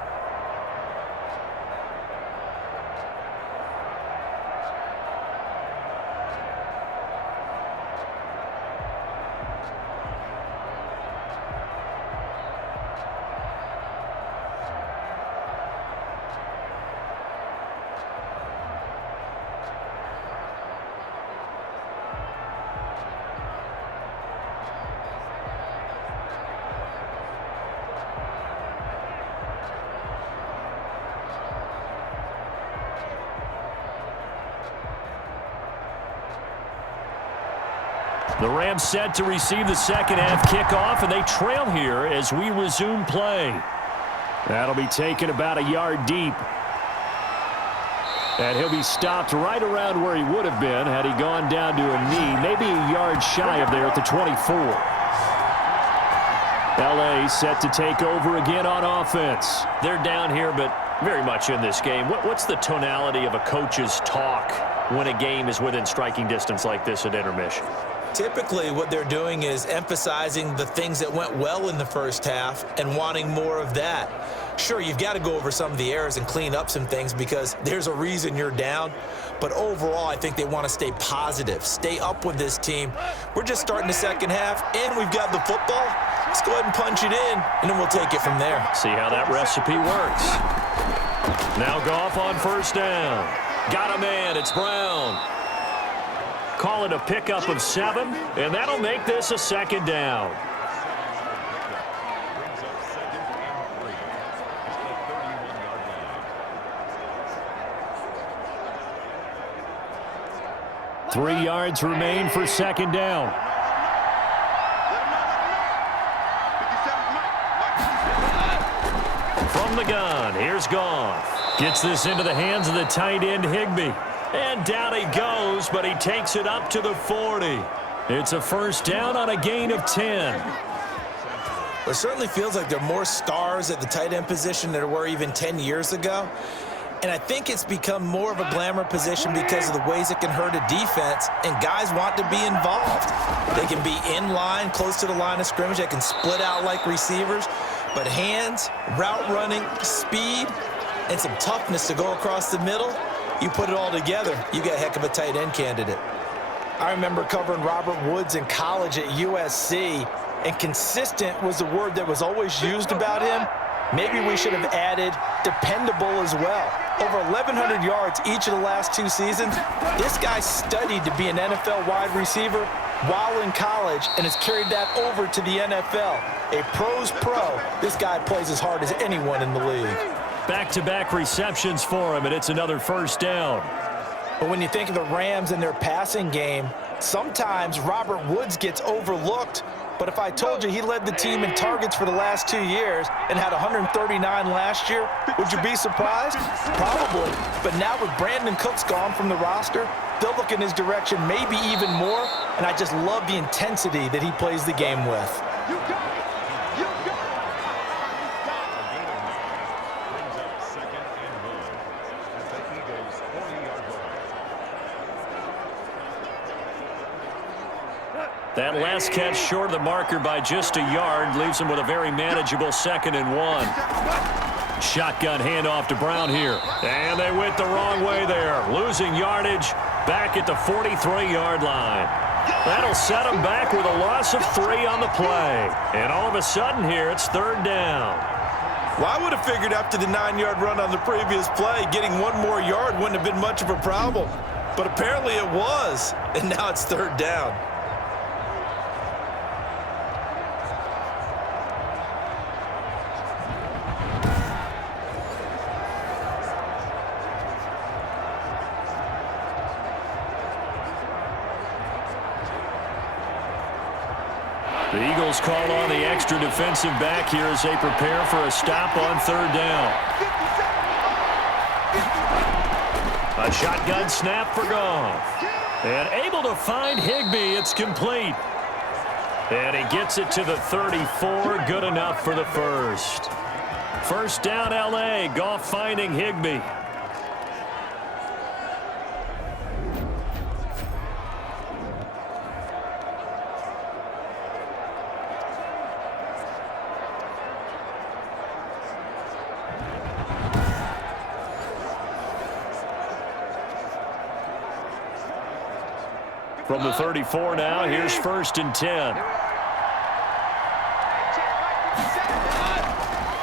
The Rams set to receive the second half kickoff, and they trail here as we resume play. That'll be taken about a yard deep. And he'll be stopped right around where he would have been had he gone down to a knee, maybe a yard shy of there at the 24. L.A. set to take over again on offense. They're down here, but very much in this game. What's the tonality of a coach's talk when a game is within striking distance like this at intermission? Typically, what they're doing is emphasizing the things that went well in the first half and wanting more of that. Sure, you've got to go over some of the errors and clean up some things because there's a reason you're down. But overall, I think they want to stay positive, stay up with this team. We're just starting the second half, and we've got the football. Let's go ahead and punch it in, and then we'll take it from there. See how that recipe works. Now Goff on first down. Got a man. It's Brown. Call it a pickup of 7, and that'll make this a second down. Three yards remain for second down. From the gun, here's Goff. Gets this into the hands of the tight end, Higbee. And down he goes, but he takes it up to the 40. It's a first down on a gain of 10. Well, it certainly feels like there are more stars at the tight end position than there were even 10 years ago. And I think it's become more of a glamour position because of the ways it can hurt a defense, and guys want to be involved. They can be in line, close to the line of scrimmage. They can split out like receivers. But hands, route running, speed, and some toughness to go across the middle, you put it all together, you got a heck of a tight end candidate. I remember covering Robert Woods in college at USC, and consistent was the word that was always used about him. Maybe we should have added dependable as well. Over 1,100 yards each of the last 2 seasons. This guy studied to be an NFL wide receiver while in college and has carried that over to the NFL. A pro's pro. This guy plays as hard as anyone in the league. Back-to-back receptions for him, and it's another first down. But when you think of the Rams and their passing game, sometimes Robert Woods gets overlooked. But if I told you he led the team in targets for the last 2 years and had 139 last year, would you be surprised? Probably. But now with Brandon Cooks gone from the roster, they'll look in his direction maybe even more, and I just love the intensity that he plays the game with. That last catch short of the marker by just a yard leaves him with a very manageable 2nd and 1. Shotgun handoff to Brown here. And they went the wrong way there. Losing yardage back at the 43-yard line. That'll set him back with a loss of 3 on the play. And all of a sudden here, it's 3rd down. Well, I would have figured after the 9-yard run on the previous play, getting 1 more yard wouldn't have been much of a problem. But apparently it was. And now it's 3rd down. The Eagles call on the extra defensive back here as they prepare for a stop on 3rd down. A shotgun snap for Goff. And able to find Higbee. It's complete. And he gets it to the 34. Good enough for the first. First down, L.A. Goff finding Higbee. From the 34 now, here's 1st and 10.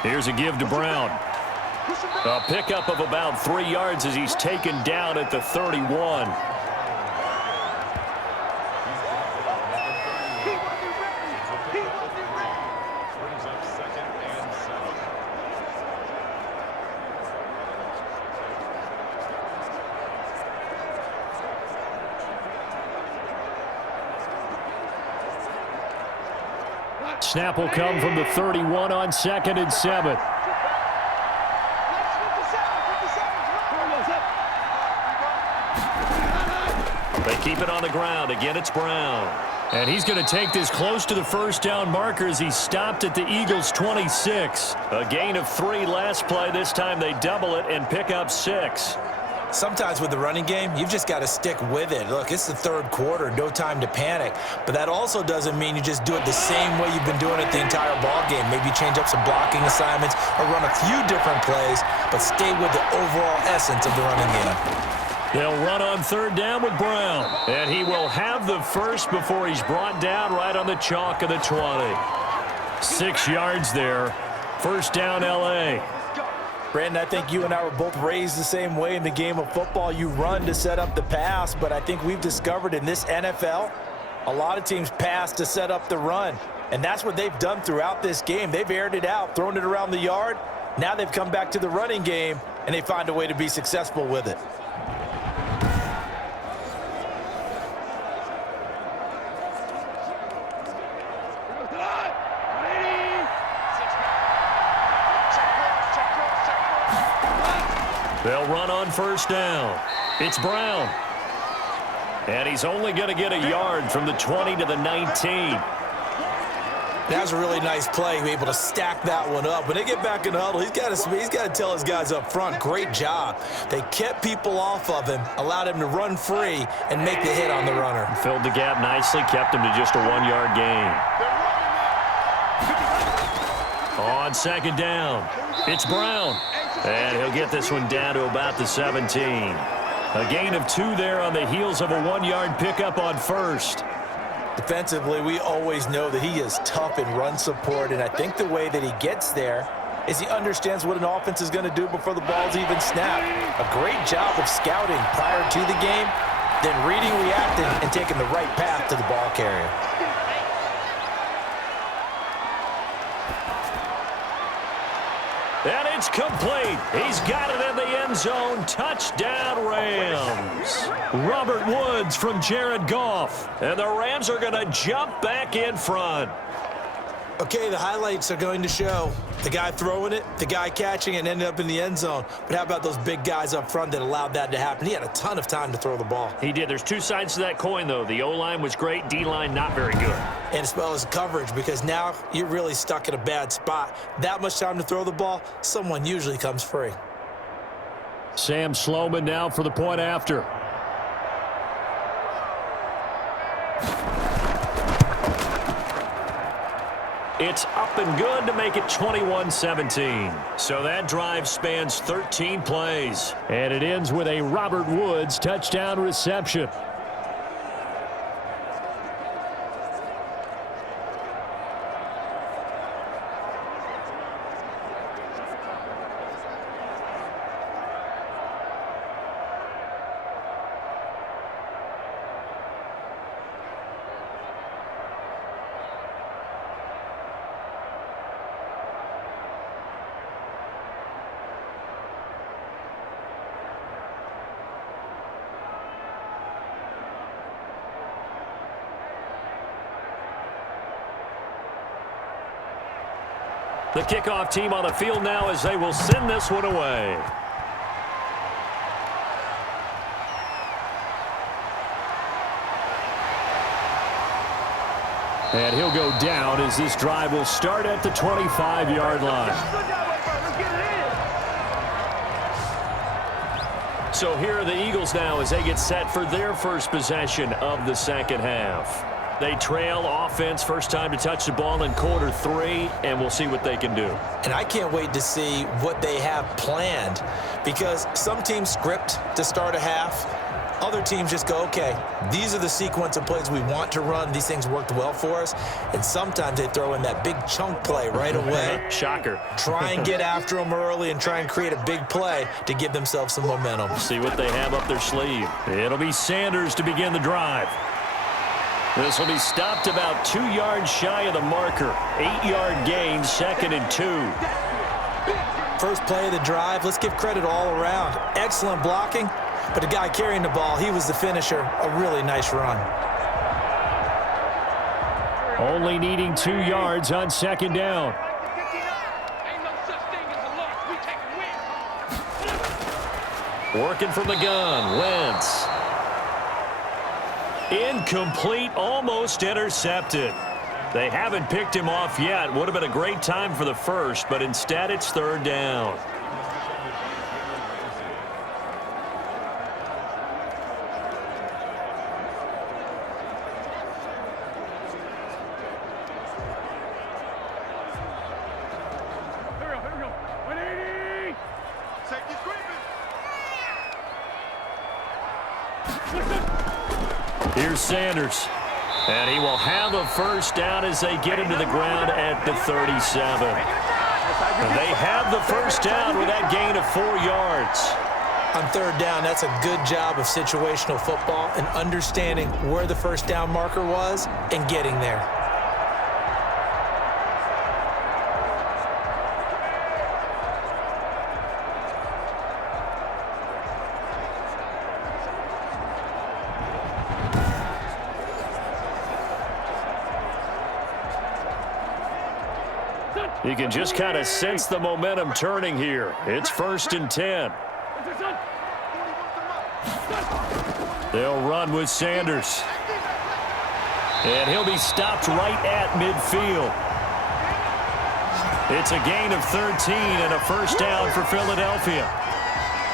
Here's a give to Brown. A pickup of about 3 yards as he's taken down at the 31. Snap will come from the 31 on 2nd and 7. They keep it on the ground. Again, it's Brown. And he's going to take this close to the first down marker as he stopped at the Eagles' 26. A gain of 3 last play. This time they double it and pick up 6. Sometimes with the running game, you've just got to stick with it. Look, it's the 3rd quarter, no time to panic. But that also doesn't mean you just do it the same way you've been doing it the entire ball game. Maybe change up some blocking assignments or run a few different plays, but stay with the overall essence of the running game. They'll run on third down with Brown. And he will have the first before he's brought down right on the chalk of the 20. 6 yards there. First down, L.A. Brandon, I think you and I were both raised the same way in the game of football. You run to set up the pass, but I think we've discovered in this NFL, a lot of teams pass to set up the run. And that's what they've done throughout this game. They've aired it out, thrown it around the yard. Now they've come back to the running game, and they find a way to be successful with it. They'll run on first down. It's Brown. And he's only going to get a yard from the 20 to the 19. That's a really nice play, able to stack that one up. When they get back in the huddle, he's got to tell his guys up front, great job. They kept people off of him, allowed him to run free, and make the hit on the runner. Filled the gap nicely, kept him to just a 1-yard gain. On second down, it's Brown. And he'll get this one down to about the 17. A gain of 2 there on the heels of a 1-yard pickup on first. Defensively, we always know that he is tough in run support, and I think the way that he gets there is he understands what an offense is going to do before the ball's even snapped. A great job of scouting prior to the game, then reading, reacting, and taking the right path to the ball carrier. And it's complete. He's got it in the end zone. Touchdown, Rams. Robert Woods from Jared Goff. And the Rams are going to jump back in front. Okay, the highlights are going to show the guy throwing it, the guy catching it, and ended up in the end zone. But how about those big guys up front that allowed that to happen? He had a ton of time to throw the ball. He did. There's 2 sides to that coin, though. The O-line was great. D-line not very good. And as well as coverage, because now you're really stuck in a bad spot. That much time to throw the ball, someone usually comes free. Sam Sloman now for the point after. It's up and good to make it 21-17. So that drive spans 13 plays. And it ends with a Robert Woods touchdown reception. The kickoff team on the field now as they will send this one away. And he'll go down as this drive will start at the 25-yard line. So here are the Eagles now as they get set for their first possession of the second half. They trail offense, first time to touch the ball in quarter 3, and we'll see what they can do. And I can't wait to see what they have planned, because some teams script to start a half. Other teams just go, okay, these are the sequence of plays we want to run. These things worked well for us. And sometimes they throw in that big chunk play right away. Shocker. Try and get after them early and try and create a big play to give themselves some momentum. See what they have up their sleeve. It'll be Sanders to begin the drive. This will be stopped about 2 yards shy of the marker. 8-yard gain, 2nd and 2. First play of the drive, let's give credit all around. Excellent blocking, but the guy carrying the ball, he was the finisher. A really nice run. Only needing 2 yards on second down. Working from the gun, Wentz. Incomplete, almost intercepted. They haven't picked him off yet. Would have been a great time for the first, but instead it's third down. Here's Sanders. And he will have a first down as they get him to the ground at the 37. And they have the first down with that gain of 4 yards. On third down, that's a good job of situational football and understanding where the first down marker was and getting there. You can just kind of sense the momentum turning here. It's 1st and 10. They'll run with Sanders. And he'll be stopped right at midfield. It's a gain of 13 and a first down for Philadelphia.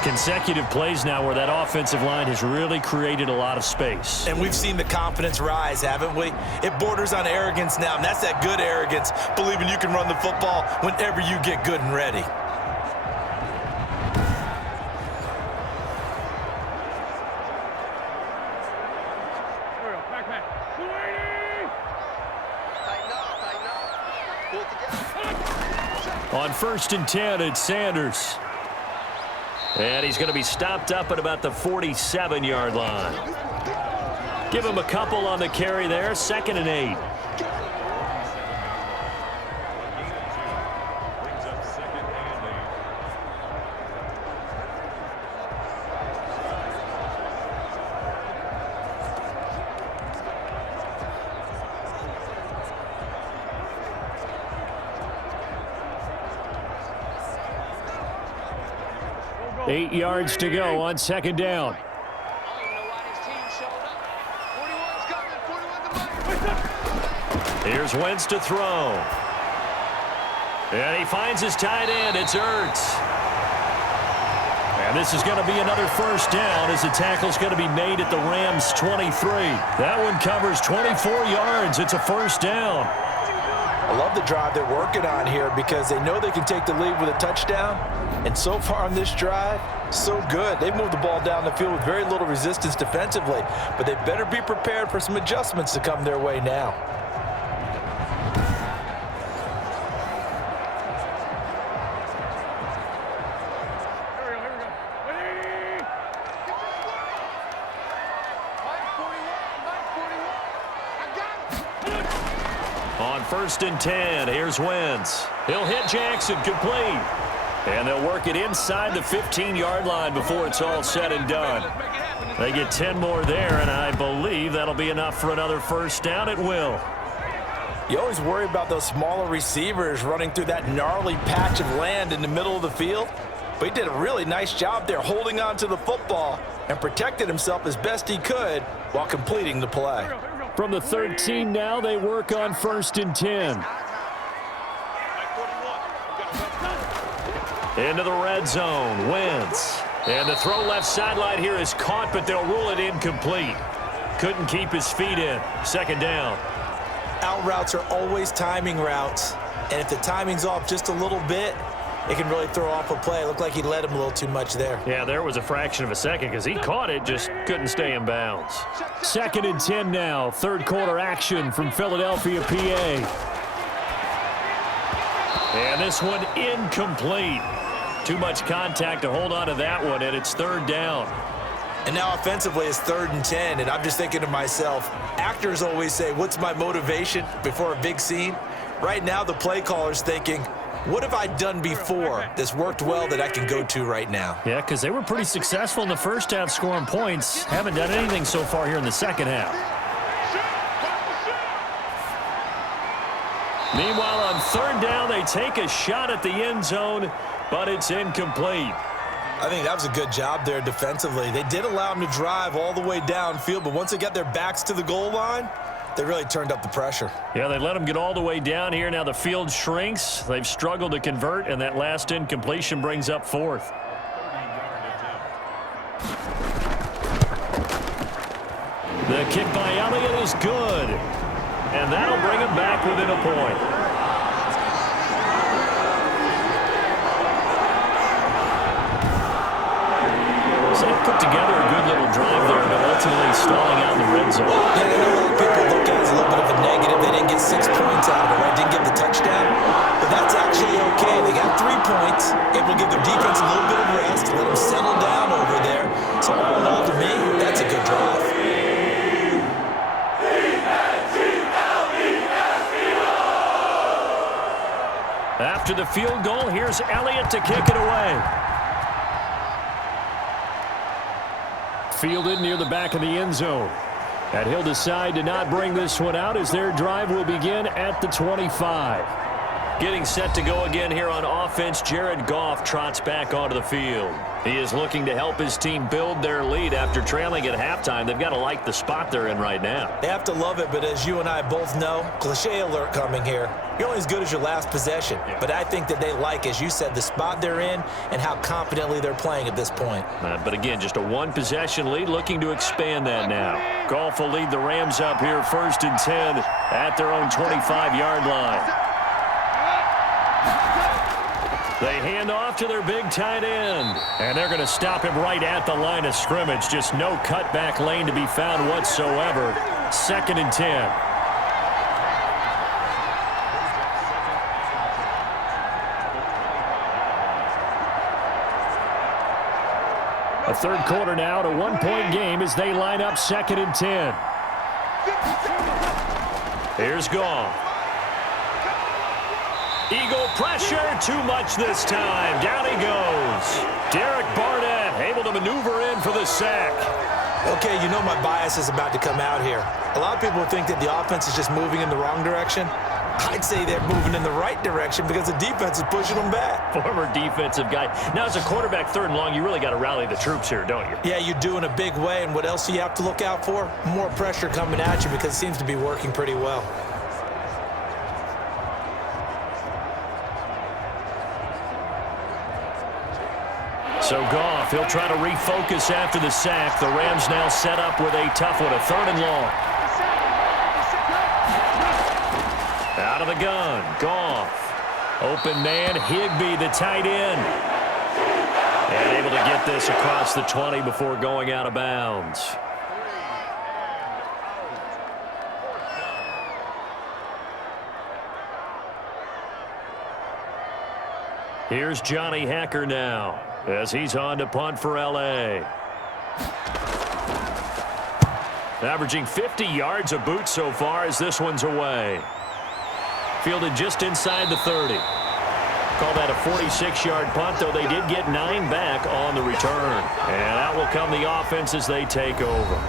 Consecutive plays now where that offensive line has really created a lot of space. And we've seen the confidence rise, haven't we? It borders on arrogance now, and that's that good arrogance, believing you can run the football whenever you get good and ready. On 1st and 10, it's Sanders. And he's going to be stopped up at about the 47-yard line. Give him a couple on the carry there. 2nd and 8. Eight yards to go on 2nd down. Here's Wentz to throw. And he finds his tight end. It's Ertz. And this is going to be another first down as the tackle's going to be made at the Rams' 23. That one covers 24 yards. It's a first down. I love the drive they're working on here because they know they can take the lead with a touchdown. And so far on this drive, so good. They moved the ball down the field with very little resistance defensively, but they better be prepared for some adjustments to come their way now. On 1st and 10, here's Wentz. He'll hit Jackson, complete. And they'll work it inside the 15-yard line before it's all said and done. They get 10 more there, and I believe that'll be enough for another first down. It will. You always worry about those smaller receivers running through that gnarly patch of land in the middle of the field. But he did a really nice job there holding on to the football and protected himself as best he could while completing the play. From the 13 now, they work on 1st and 10. Into the red zone, Wentz. And the throw left sideline here is caught, but they'll rule it incomplete. Couldn't keep his feet in. 2nd down. Out routes are always timing routes. And if the timing's off just a little bit, it can really throw off a play. It looked like he led him a little too much there. Yeah, there was a fraction of a second because he caught it, just couldn't stay in bounds. 2nd and 10 now. 3rd quarter action from Philadelphia, PA. And this one incomplete. Too much contact to hold on to that one, and it's 3rd down. And now offensively it's 3rd and 10, and I'm just thinking to myself, actors always say, what's my motivation before a big scene? Right now the play caller's thinking, what have I done before that's worked well that I can go to right now? Yeah, because they were pretty successful in the first half scoring points. Haven't done anything so far here in the second half. Meanwhile, on 3rd down, they take a shot at the end zone, but it's incomplete. I think that was a good job there defensively. They did allow him to drive all the way downfield, but once they got their backs to the goal line, they really turned up the pressure. Yeah, they let them get all the way down here. Now the field shrinks. They've struggled to convert, and that last incompletion brings up 4th. The kick by Elliott is good, and that'll bring him back within a point. So they put together a good little drive there, but unfortunately stalling out in the red zone. Yeah, I know a lot of people look at it as a little bit of a negative. They didn't get 6 points out of it, right? Didn't get the touchdown. But that's actually okay. They got 3 points, able to give their defense a little bit of rest, let them settle down over there. So all in all, to me, that's a good drive. After the field goal, here's Elliott to kick it away. Fielded near the back of the end zone. And he'll decide to not bring this one out as their drive will begin at the 25. Getting set to go again here on offense, Jared Goff trots back onto the field. He is looking to help his team build their lead after trailing at halftime. They've got to like the spot they're in right now. They have to love it, but as you and I both know, cliche alert coming here. You're only as good as your last possession. Yeah. But I think that they like, as you said, the spot they're in and how confidently they're playing at this point. But again, just a one-possession lead, looking to expand that now. Goff will lead the Rams up here 1st and 10 at their own 25-yard line. They hand off to their big tight end. And they're going to stop him right at the line of scrimmage. Just no cutback lane to be found whatsoever. 2nd and 10. A third quarter now, to 1-point game as they line up 2nd and 10. Here's Goff. Eagle pressure, too much this time. Down he goes. Derek Barnett able to maneuver in for the sack. Okay, you know my bias is about to come out here. A lot of people think that the offense is just moving in the wrong direction. I'd say they're moving in the right direction because the defense is pushing them back. Former defensive guy. Now, as a quarterback 3rd and long, you really got to rally the troops here, don't you? Yeah, you do in a big way. And what else do you have to look out for? More pressure coming at you because it seems to be working pretty well. So Goff, he'll try to refocus after the sack. The Rams now set up with a tough one, a 3rd and long. Out of the gun, Goff. Open man, Higbee, the tight end. And able to get this across the 20 before going out of bounds. Here's Johnny Hacker now as he's on to punt for L.A. Averaging 50 yards a boot so far as this one's away. Fielded just inside the 30. Call that a 46-yard punt, though they did get 9 back on the return. And out will come the offense as they take over.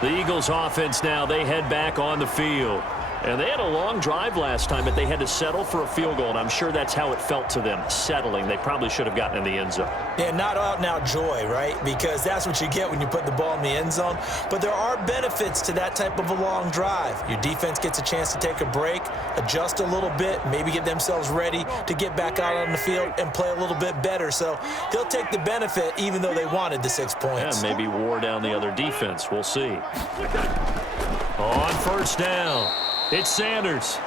The Eagles offense now, they head back on the field. And they had a long drive last time, but they had to settle for a field goal, and I'm sure that's how it felt to them, settling. They probably should have gotten in the end zone. Yeah, not out-and-out joy, right? Because that's what you get when you put the ball in the end zone. But there are benefits to that type of a long drive. Your defense gets a chance to take a break, adjust a little bit, maybe get themselves ready to get back out on the field and play a little bit better. So they'll take the benefit even though they wanted the 6 points. Yeah, maybe wore down the other defense. We'll see. On 1st down. It's Sanders.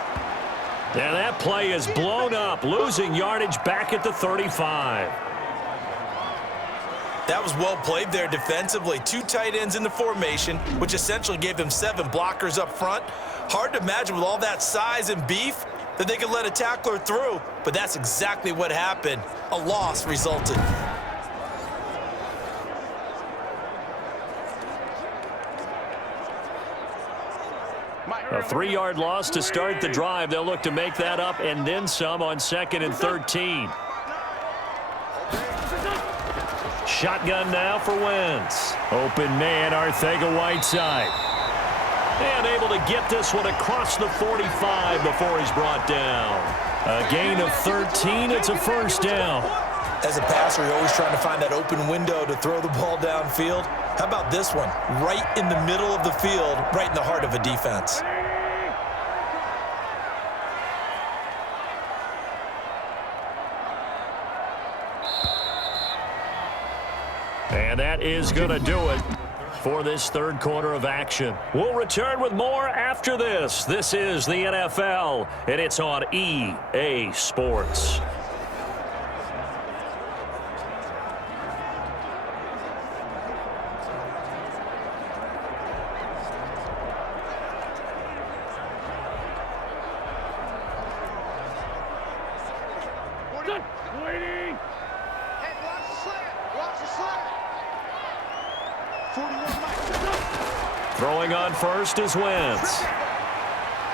And that play is blown up, losing yardage back at the 35. That was well played there defensively. 2 tight ends in the formation, which essentially gave them 7 blockers up front. Hard to imagine with all that size and beef that they could let a tackler through, but that's exactly what happened. A loss resulted. A 3-yard loss to start the drive. They'll look to make that up and then some on 2nd and 13. Shotgun now for Wentz. Open man, Arcega-Whiteside. And able to get this one across the 45 before he's brought down. A gain of 13. It's a 1st down. As a passer, you're always trying to find that open window to throw the ball downfield. How about this one? Right in the middle of the field, right in the heart of a defense. And that is going to do it for this 3rd quarter of action. We'll return with more after this. This is the NFL, and it's on EA Sports. Waiting. Hey, watch the slant. Watch the slant. 41 Mike. Throwing on first is Wentz.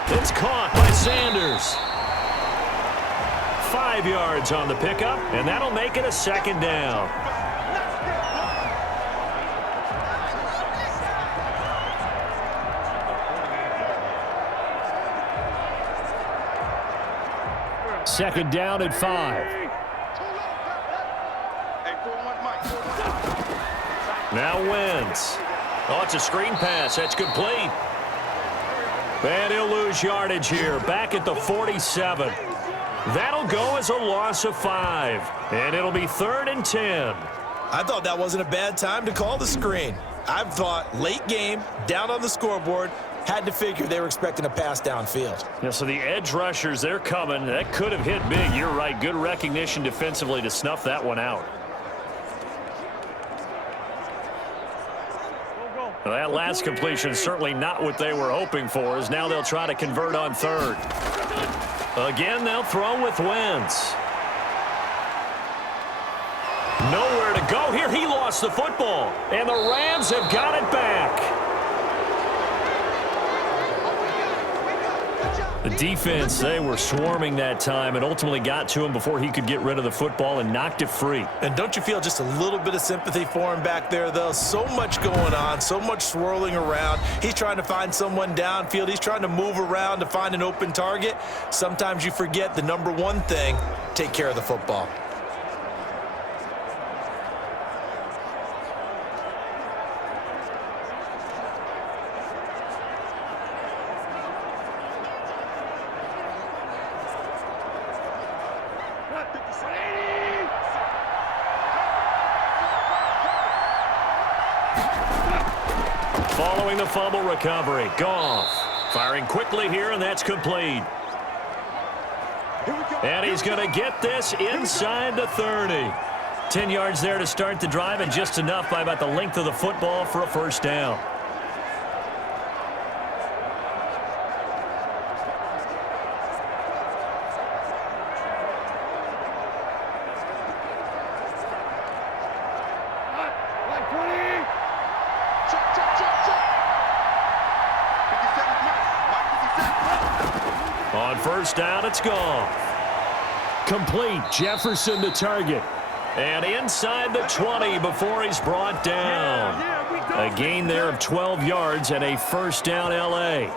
It's caught by Sanders. 5 yards on the pickup, and that'll make it a second down. Second down at 5. Now Wentz. Oh, it's a screen pass. That's complete. And he'll lose yardage here. Back at the 47. That'll go as a loss of 5. And it'll be 3rd and 10. I thought that wasn't a bad time to call the screen. I've thought late game, down on the scoreboard, had to figure they were expecting a pass downfield. Yeah, so the edge rushers, they're coming. That could have hit big. You're right. Good recognition defensively to snuff that one out. Well, that last completion is certainly not what they were hoping for, as now they'll try to convert on 3rd. Again, they'll throw with Wentz. Nowhere to go here. He lost the football, and the Rams have got it back. The defense, they were swarming that time and ultimately got to him before he could get rid of the football and knocked it free. And don't you feel just a little bit of sympathy for him back there, though? So much going on, so much swirling around. He's trying to find someone downfield. He's trying to move around to find an open target. Sometimes you forget the number one thing, take care of the football. Following the fumble recovery, Goff firing quickly here, and that's complete. And he's going to get this inside the 30. 10 yards there to start the drive, and just enough by about the length of the football for a first down. On first down, it's Goff. Complete. Jefferson to target. And inside the 20 before he's brought down. A gain there of 12 yards and a first down L.A.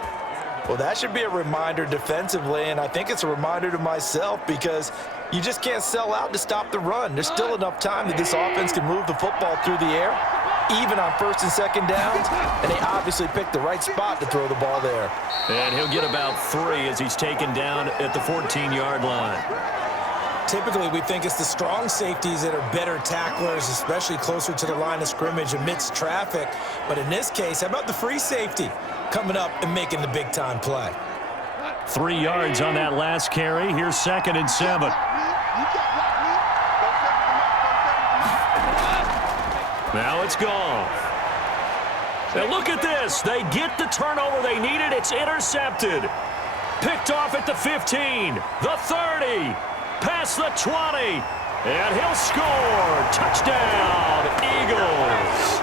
Well, that should be a reminder defensively, and I think it's a reminder to myself because you just can't sell out to stop the run. There's still enough time that this offense can move the football through the air, even on first and second downs, and they obviously picked the right spot to throw the ball there. And he'll get about 3 as he's taken down at the 14-yard line. Typically, we think it's the strong safeties that are better tacklers, especially closer to the line of scrimmage amidst traffic. But in this case, how about the free safety coming up and making the big-time play? 3 yards on that last carry. Here's 2nd and 7. Now it's Goff. And look at this. They get the turnover they needed. It's intercepted. Picked off at the 15, the 30, past the 20, and he'll score. Touchdown, Eagles.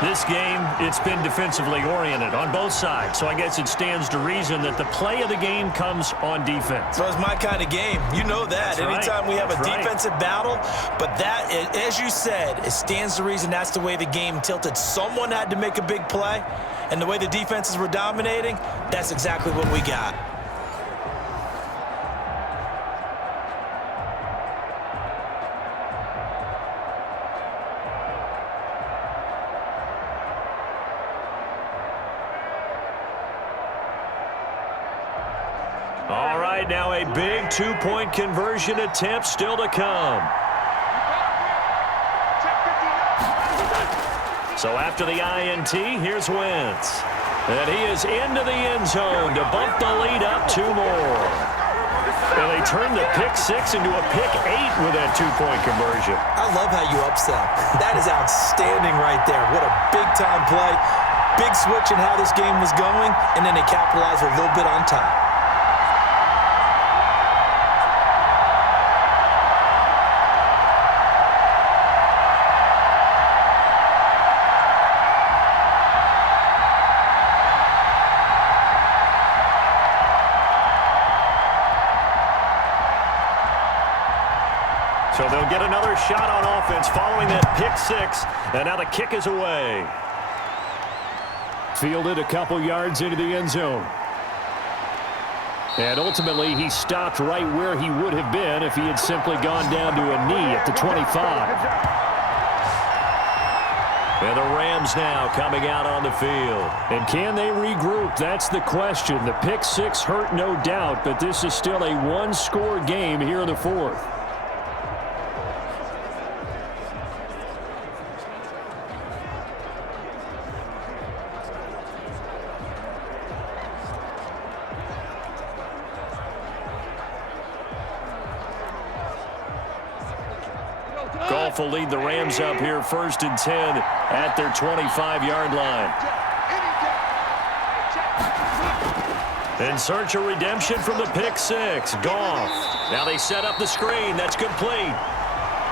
This game, it's been defensively oriented on both sides, so I guess it stands to reason that the play of the game comes on defense. So it's my kind of game. You know that. That's Anytime right. we have That's a right. defensive battle, but that, as you said, it stands to reason that's the way the game tilted. Someone had to make a big play, and the way the defenses were dominating, that's exactly what we got. All right, now a big two-point conversion attempt still to come. So after the INT, here's Wentz. And he is into the end zone to bump the lead up 2 more. And they turn the pick 6 into a pick 8 with that two-point conversion. I love how you upsell. That is outstanding right there. What a big-time play. Big switch in how this game was going, and then they capitalized a little bit on top. So they'll get another shot on offense following that pick six, and now the kick is away. Fielded a couple yards into the end zone. And ultimately, he stopped right where he would have been if he had simply gone down to a knee at the 25. And the Rams now coming out on the field. And can they regroup? That's the question. The pick six hurt, no doubt, but this is still a one-score game here in the fourth. Goff will lead the Rams up here 1st and 10 at their 25-yard line. In search of redemption from the pick six. Goff. Now they set up the screen. That's complete.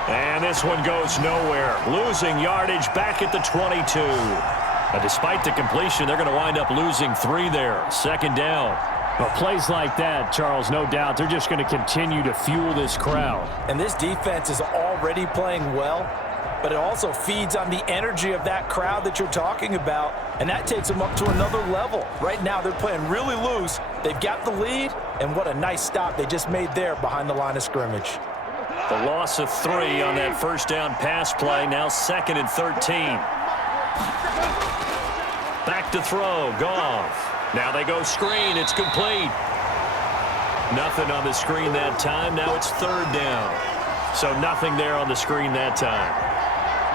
And this one goes nowhere. Losing yardage back at the 22. Despite the completion, they're going to wind up losing 3 there. 2nd down. Well, plays like that, Charles, no doubt, they're just going to continue to fuel this crowd. And this defense is already playing well, but it also feeds on the energy of that crowd that you're talking about, and that takes them up to another level. Right now, they're playing really loose. They've got the lead, and what a nice stop they just made there behind the line of scrimmage. The loss of 3 on that 1st down pass play, now 2nd and 13. Back to throw, Goff. Now they go screen. It's complete. Nothing on the screen that time. Now it's 3rd down. So nothing there on the screen that time.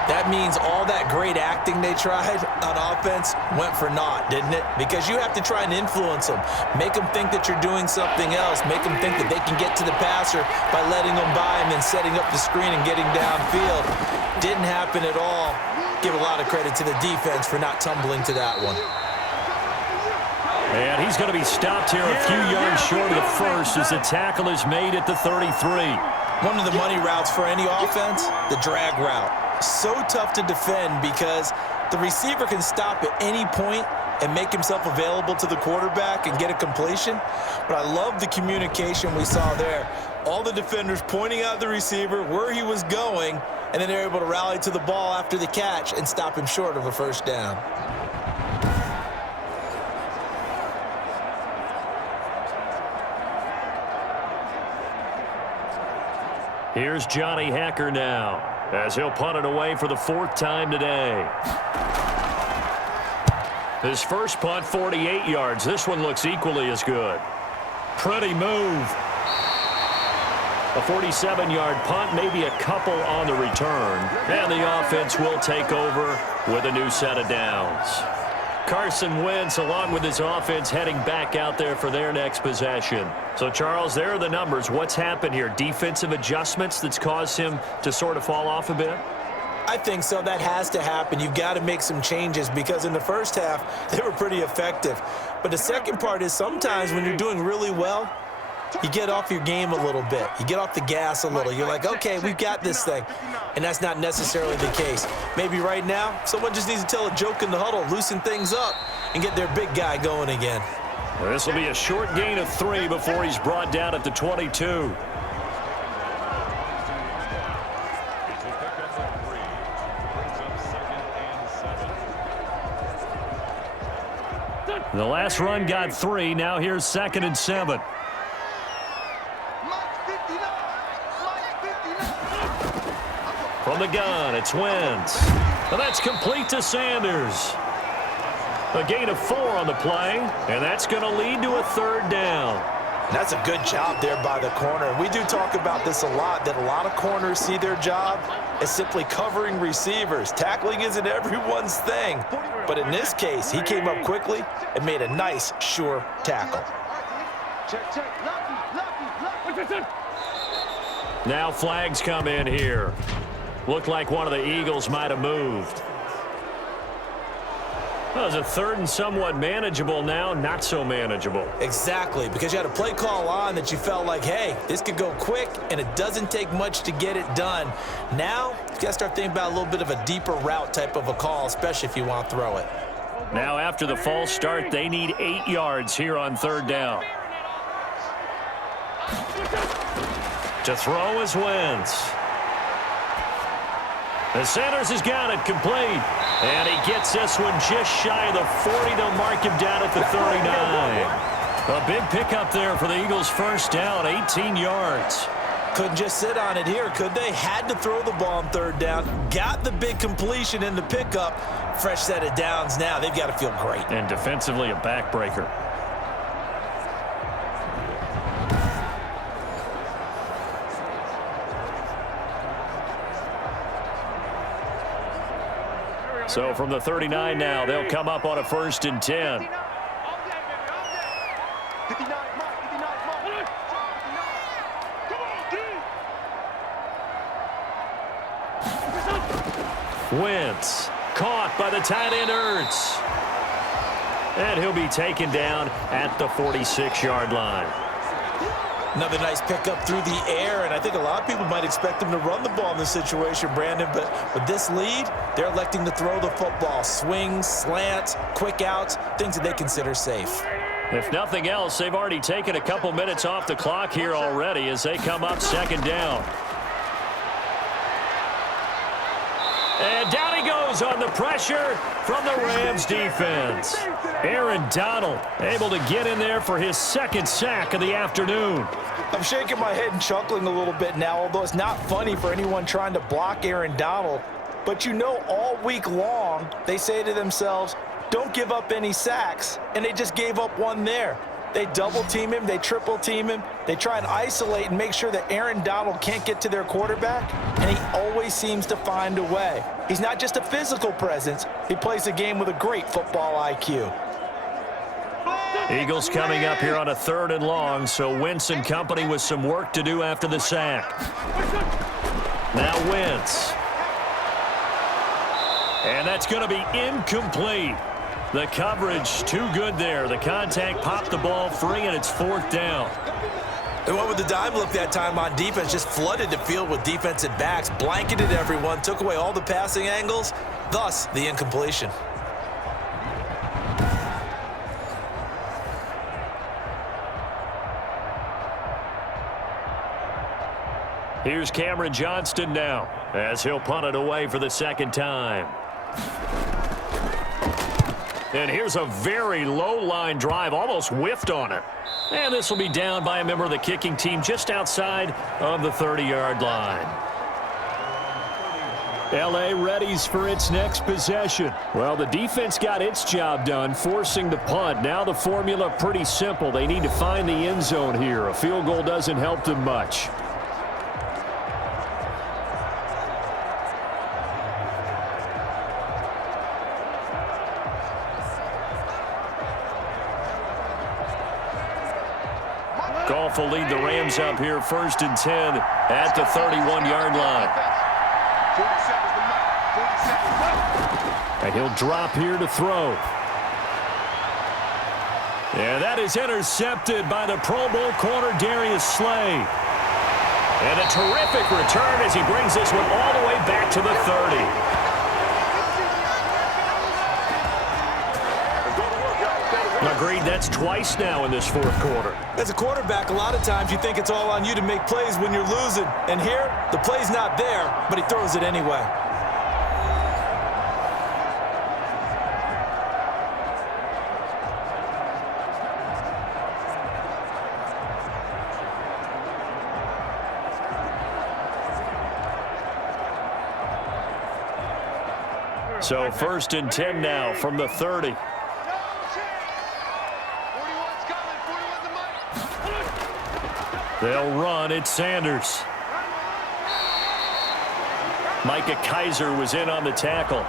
That means all that great acting they tried on offense went for naught, didn't it? Because you have to try and influence them. Make them think that you're doing something else. Make them think that they can get to the passer by letting them by and then setting up the screen and getting downfield. Didn't happen at all. Give a lot of credit to the defense for not tumbling to that one. And he's going to be stopped here a few yards short of the first as the tackle is made at the 33. One of the money routes for any offense, the drag route. So tough to defend because the receiver can stop at any point and make himself available to the quarterback and get a completion. But I love the communication we saw there. All the defenders pointing out the receiver, where he was going, and then they're able to rally to the ball after the catch and stop him short of a 1st down. Here's Johnny Hacker now as he'll punt it away for the 4th time today. His first punt, 48 yards. This one looks equally as good. Pretty move. A 47-yard punt, maybe a couple on the return. And the offense will take over with a new set of downs. Carson Wentz, along with his offense, heading back out there for their next possession. So, Charles, there are the numbers. What's happened here? Defensive adjustments that's caused him to sort of fall off a bit? I think so. That has to happen. You've got to make some changes because in the first half, they were pretty effective. But the second part is sometimes when you're doing really well, you get off your game a little bit. You get off the gas a little. You're like, okay, we've got this thing. And that's not necessarily the case. Maybe right now, someone just needs to tell a joke in the huddle, loosen things up, and get their big guy going again. Well, this will be a short gain of 3 before he's brought down at the 22. The last run got 3. Now here's 2nd and 7. From the gun, it's Wentz. And that's complete to Sanders. A gain of 4 on the play, and that's going to lead to a 3rd down. That's a good job there by the corner. We do talk about this a lot, that a lot of corners see their job as simply covering receivers. Tackling isn't everyone's thing. But in this case, he came up quickly and made a nice, sure tackle. Now flags come in here. Looked like one of the Eagles might have moved. Well, it's a third and somewhat manageable now, not so manageable. Exactly, because you had a play call on that you felt like, hey, this could go quick, and it doesn't take much to get it done. Now, you got to start thinking about a little bit of a deeper route type of a call, especially if you want to throw it. Now, after the false start, they need 8 yards here on third down. To throw is Wentz. The Sanders has got it complete. And he gets this one just shy of the 40. They'll mark him down at the 39. A big pickup there for the Eagles' first down, 18 yards. Couldn't just sit on it here, could they? Had to throw the ball on third down. Got the big completion in the pickup. Fresh set of downs now. They've got to feel great. And defensively, a backbreaker. So from the 39 now, they'll come up on a 1st and 10. Wentz caught by the tight end Ertz. And he'll be taken down at the 46-yard line. Another nice pickup through the air, and I think a lot of people might expect them to run the ball in this situation, Brandon, but with this lead, they're electing to throw the football. Swings, slants, quick outs, things that they consider safe. If nothing else, they've already taken a couple minutes off the clock here already as they come up 2nd down. And down he goes on the pressure from the Rams defense. Aaron Donald able to get in there for his 2nd sack of the afternoon. I'm shaking my head and chuckling a little bit now, although it's not funny for anyone trying to block Aaron Donald. But you know, all week long, they say to themselves, don't give up any sacks, and they just gave up one there. They double-team him, they triple-team him, they try and isolate and make sure that Aaron Donald can't get to their quarterback, and he always seems to find a way. He's not just a physical presence, he plays the game with a great football IQ. Eagles coming up here on a 3rd and long, so Wentz and company with some work to do after the sack. Now Wentz. And that's going to be incomplete. The coverage too good there. The contact popped the ball free, and it's 4th down. They went with the dime look that time on defense, just flooded the field with defensive backs, blanketed everyone, took away all the passing angles, thus the incompletion. Here's Cameron Johnston now as he'll punt it away for the 2nd time. And here's a very low line drive, almost whiffed on it. And this will be down by a member of the kicking team just outside of the 30-yard line. L.A. readies for its next possession. Well, the defense got its job done, forcing the punt. Now the formula pretty simple. They need to find the end zone here. A field goal doesn't help them much. Goff will lead the Rams up here 1st and 10 at the 31-yard line. And he'll drop here to throw. And that is intercepted by the Pro Bowl corner Darius Slay. And a terrific return as he brings this one all the way back to the 30. Agreed, that's twice now in this 4th quarter. As a quarterback, a lot of times you think it's all on you to make plays when you're losing. And here, the play's not there, but he throws it anyway. So 1st and 10 now from the 30. They'll run. It's Sanders. Micah Kaiser was in on the tackle.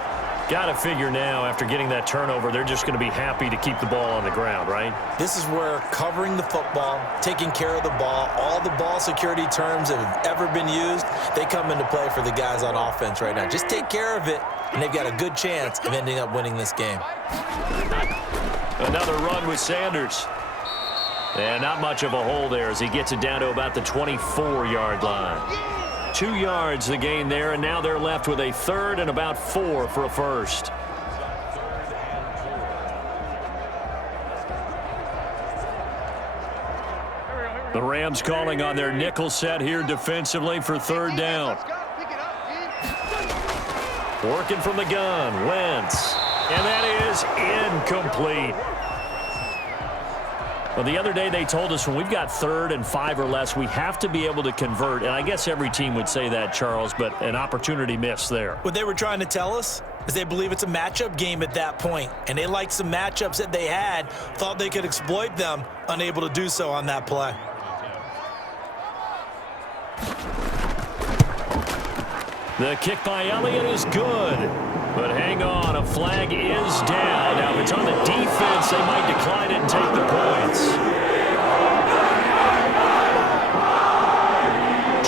Got to figure now, after getting that turnover, they're just going to be happy to keep the ball on the ground, right? This is where covering the football, taking care of the ball, all the ball security terms that have ever been used, they come into play for the guys on offense right now. Just take care of it, and they've got a good chance of ending up winning this game. Another run with Sanders. And not much of a hole there as he gets it down to about the 24-yard line. 2 yards the gain there, and now they're left with a third and about 4 for a first. The Rams calling on their nickel set here defensively for third down. Working from the gun, Wentz. And that is incomplete. Well, the other day they told us when we've got 3rd and 5 or less, we have to be able to convert. And I guess every team would say that, Charles, but an opportunity missed there. What they were trying to tell us is they believe it's a matchup game at that point. And they liked some matchups that they had, thought they could exploit them, unable to do so on that play. The kick by Elliott is good. But hang on, a flag is down. Now, if it's on the defense, they might decline it and take the points.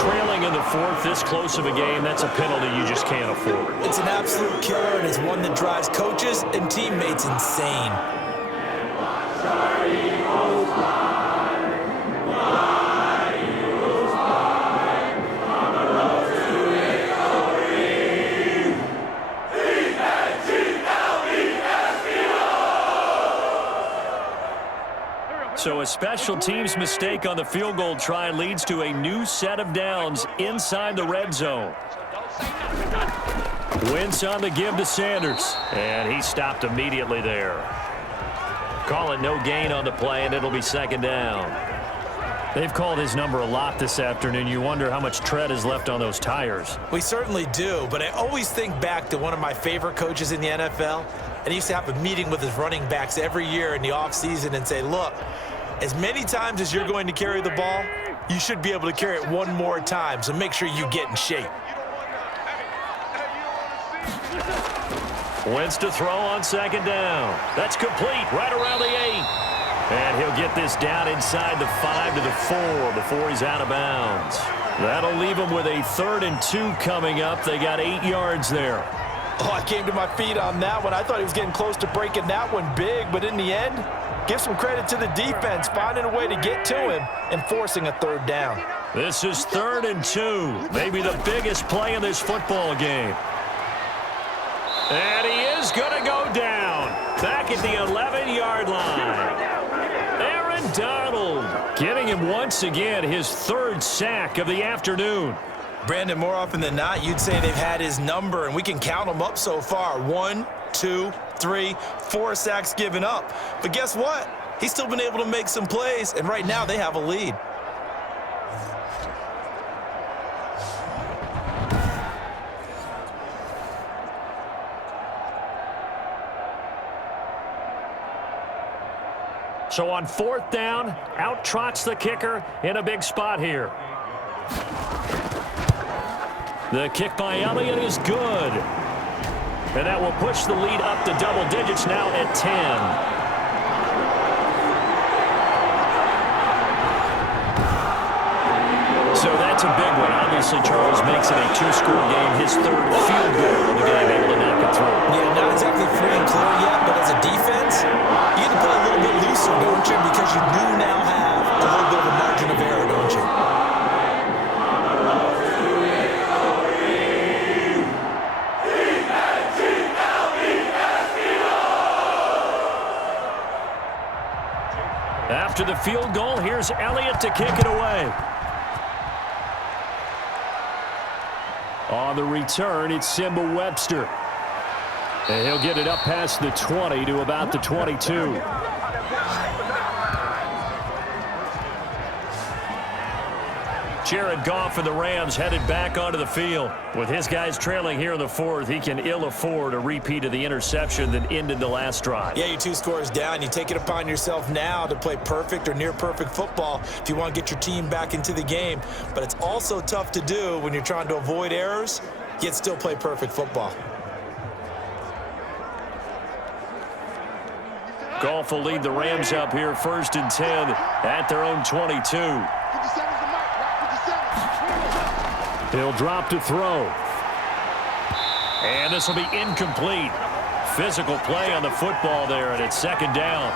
Trailing in the 4th, this close of a game, that's a penalty you just can't afford. It's an absolute killer, and it's one that drives coaches and teammates insane. So a special teams mistake on the field goal try leads to a new set of downs inside the red zone. Wentz on the give to Sanders, and he stopped immediately there. Call it no gain on the play, and it'll be second down. They've called his number a lot this afternoon. You wonder how much tread is left on those tires. We certainly do, but I always think back to one of my favorite coaches in the NFL, and he used to have a meeting with his running backs every year in the offseason and say, look, as many times as you're going to carry the ball, you should be able to carry it one more time, so make sure you get in shape. Wentz to throw on second down. That's complete right around the 8. And he'll get this down inside the 5 to the 4 before he's out of bounds. That'll leave him with a 3rd and 2 coming up. They got 8 yards there. Oh, I came to my feet on that one. I thought he was getting close to breaking that one big, but in the end, give some credit to the defense, finding a way to get to him and forcing a 3rd down. This is 3rd and 2, maybe the biggest play in this football game. And he is going to go down back at the 11-yard line. Aaron Donald getting him once again his 3rd sack of the afternoon. Brandon, more often than not, you'd say they've had his number, and we can count them up so far. 1, 2, 3, 4 sacks given up. But guess what? He's still been able to make some plays, and right now they have a lead. So on 4th down, out trots the kicker in a big spot here. The kick by Elliott is good. And that will push the lead up to double digits now at 10. So that's a big one. Obviously, Charles makes it a 2-score game. His 3rd field goal of the game, able to knock it through. Yeah, not exactly free and clear yet, but as a defense, you get to play a little bit looser, don't you? Because you do now have a little bit of a margin of error, don't you? After the field goal, here's Elliott to kick it away. On the return, it's Simba Webster. And he'll get it up past the 20 to about the 22. Jared Goff and the Rams headed back onto the field. With his guys trailing here in the 4th, he can ill afford a repeat of the interception that ended the last drive. Yeah, you're 2 scores down. You take it upon yourself now to play perfect or near perfect football if you want to get your team back into the game. But it's also tough to do when you're trying to avoid errors, yet still play perfect football. Goff will lead the Rams up here 1st and 10 at their own 22. He'll drop to throw. And this will be incomplete. Physical play on the football there, and it's second down.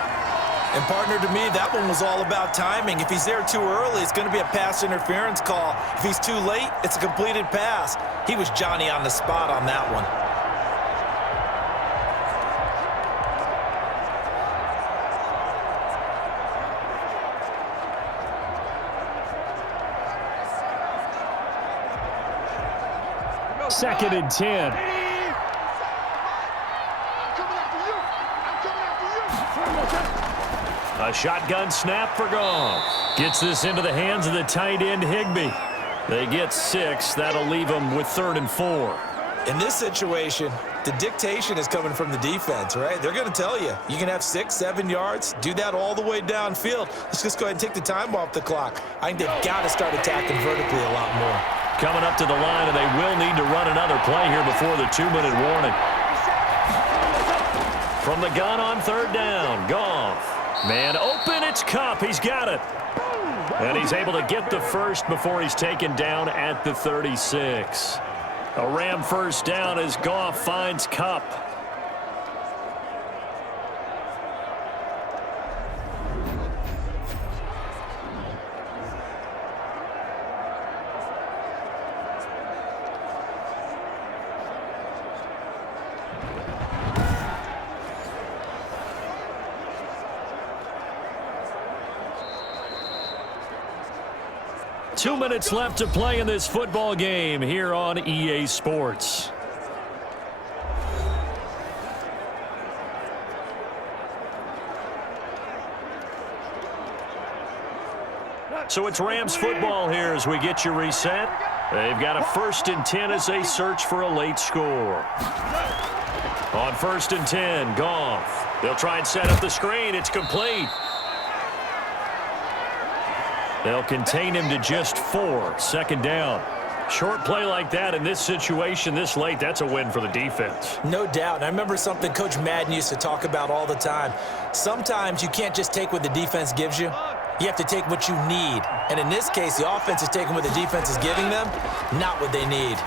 And, partner, to me, that one was all about timing. If he's there too early, it's going to be a pass interference call. If he's too late, it's a completed pass. He was Johnny on the spot on that one. Second and 10. A shotgun snap for Goff. Gets this into the hands of the tight end, Higbee. They get 6. That'll leave them with 3rd and 4. In this situation, the dictation is coming from the defense, right? They're going to tell you, you can have 6, 7 yards, do that all the way downfield. Let's just go ahead and take the time off the clock. I think they've got to start attacking vertically a lot more. Coming up to the line, and they will need to run another play here before the 2-minute warning. From the gun on 3rd down, Goff. Man open, it's Kupp. He's got it. And he's able to get the first before he's taken down at the 36. A Ram first down as Goff finds Kupp. Two minutes left to play in this football game here on EA Sports. So it's Rams football here as we get you reset. They've got a 1st and 10 as they search for a late score. On 1st and 10, Goff. They'll try and set up the screen. It's complete. They'll contain him to just 4. Second down. Short play like that in this situation this late, that's a win for the defense. No doubt. And I remember something Coach Madden used to talk about all the time. Sometimes you can't just take what the defense gives you. You have to take what you need. And in this case, the offense is taking what the defense is giving them, not what they need.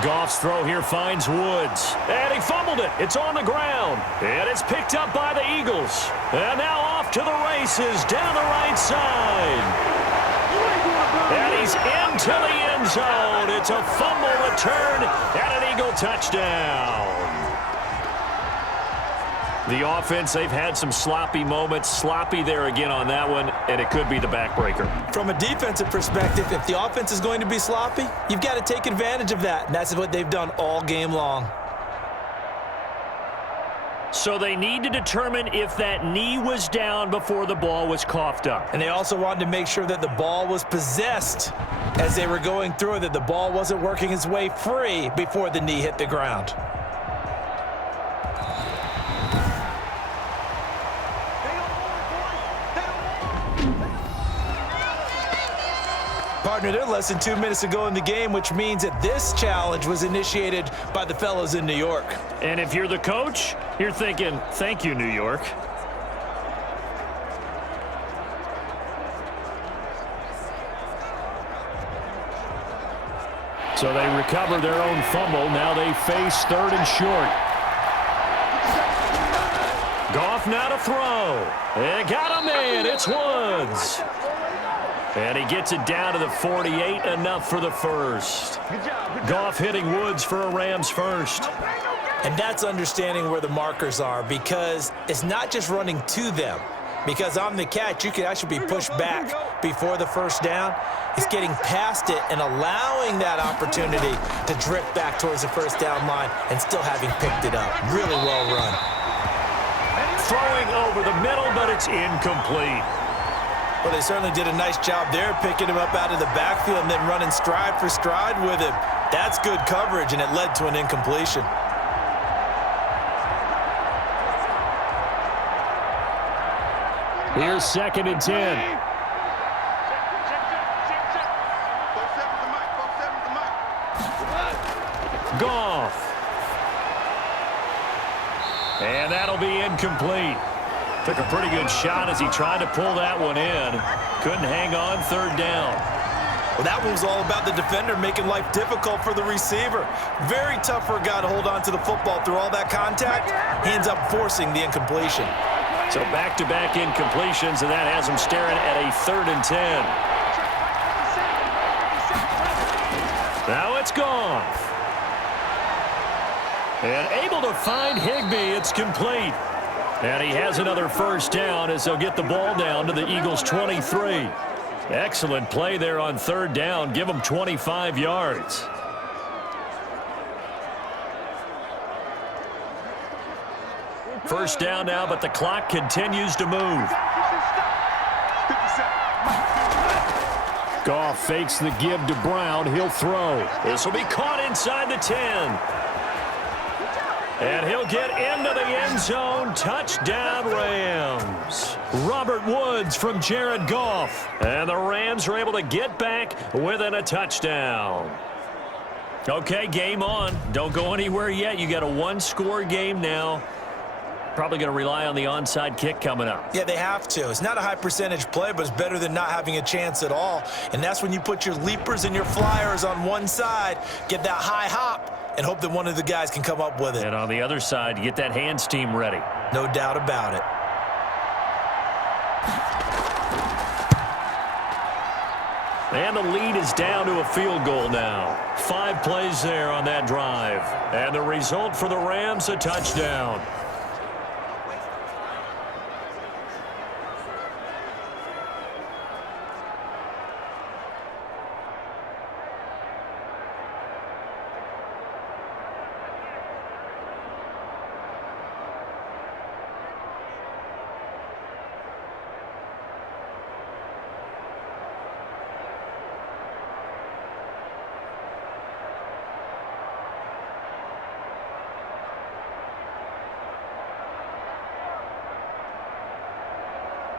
Goff's throw here finds Woods. And he fumbled it. It's on the ground. And it's picked up by the Eagles. And now off to the races down the right side. And he's into the end zone. It's a fumble return and an Eagle touchdown. The offense, they've had some sloppy moments. Sloppy there again on that one, and it could be the backbreaker. From a defensive perspective, if the offense is going to be sloppy, you've got to take advantage of that. And that's what they've done all game long. So they need to determine if that knee was down before the ball was coughed up. And they also wanted to make sure that the ball was possessed as they were going through it, that the ball wasn't working its way free before the knee hit the ground. Partner, they're less than 2 minutes to go in the game, which means that this challenge was initiated by the fellows in New York. And if you're the coach, you're thinking, thank you, New York. So they recover their own fumble. Now they face 3rd and short. Goff now to throw. They got a man. It's Woods. And he gets it down to the 48, enough for the first. Goff hitting Woods for a Rams first. And that's understanding where the markers are, because it's not just running to them. Because on the catch, you could actually be pushed back before the first down. It's getting past it and allowing that opportunity to drift back towards the first down line and still having picked it up. Really well run. Throwing over the middle, but it's incomplete. Well, they certainly did a nice job there, picking him up out of the backfield and then running stride for stride with him. That's good coverage, and it led to an incompletion. Here's 2nd and 10. Goff. And that'll be incomplete. Took a pretty good shot as he tried to pull that one in. Couldn't hang on 3rd down. Well, that one was all about the defender making life difficult for the receiver. Very tough for a guy to hold on to the football through all that contact. He ends up forcing the incompletion. So back-to-back incompletions, and that has him staring at a 3rd and 10. Now it's gone. And able to find Higbee. It's complete. And he has another first down as they'll get the ball down to the Eagles' 23. Excellent play there on 3rd down. Give them 25 yards. First down now, but the clock continues to move. Goff fakes the give to Brown. He'll throw. This will be caught inside the 10. And he'll get into the end zone. Touchdown, Rams. Robert Woods from Jared Goff. And the Rams are able to get back within a touchdown. Okay, game on. Don't go anywhere yet. You got a 1-score game now. Probably going to rely on the onside kick coming up. Yeah, they have to. It's not a high percentage play, but it's better than not having a chance at all. And that's when you put your leapers and your flyers on one side, get that high hop, and hope that one of the guys can come up with it. And on the other side, you get that hands team ready. No doubt about it. And the lead is down to a field goal now. 5 plays there on that drive. And the result for the Rams, a touchdown.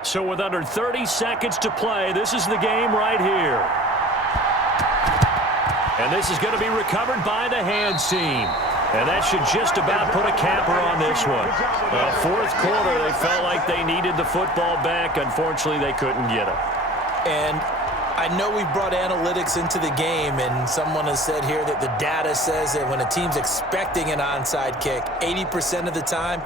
So with under 30 seconds to play, this is the game right here. And this is going to be recovered by the hands team. And that should just about put a capper on this one. Well, 4th quarter, they felt like they needed the football back. Unfortunately, they couldn't get it. And I know we've brought analytics into the game, and someone has said here that the data says that when a team's expecting an onside kick, 80% of the time,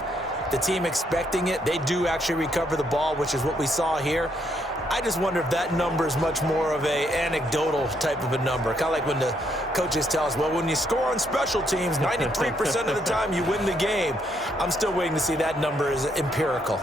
the team expecting it, they do actually recover the ball, which is what we saw here. I just wonder if that number is much more of a anecdotal type of a number. Kind of like when the coaches tell us, well, when you score on special teams, 93% of the time you win the game. I'm still waiting to see that number is empirical.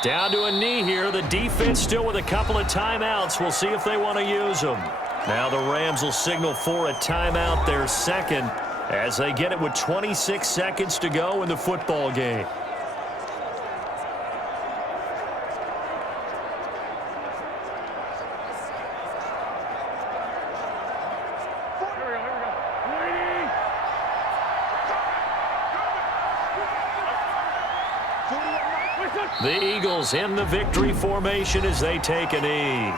Down to a knee here. The defense still with a couple of timeouts. We'll see if they want to use them. Now the Rams will signal for a timeout, their second, as they get it with 26 seconds to go in the football game. The Eagles in the victory formation as they take a knee.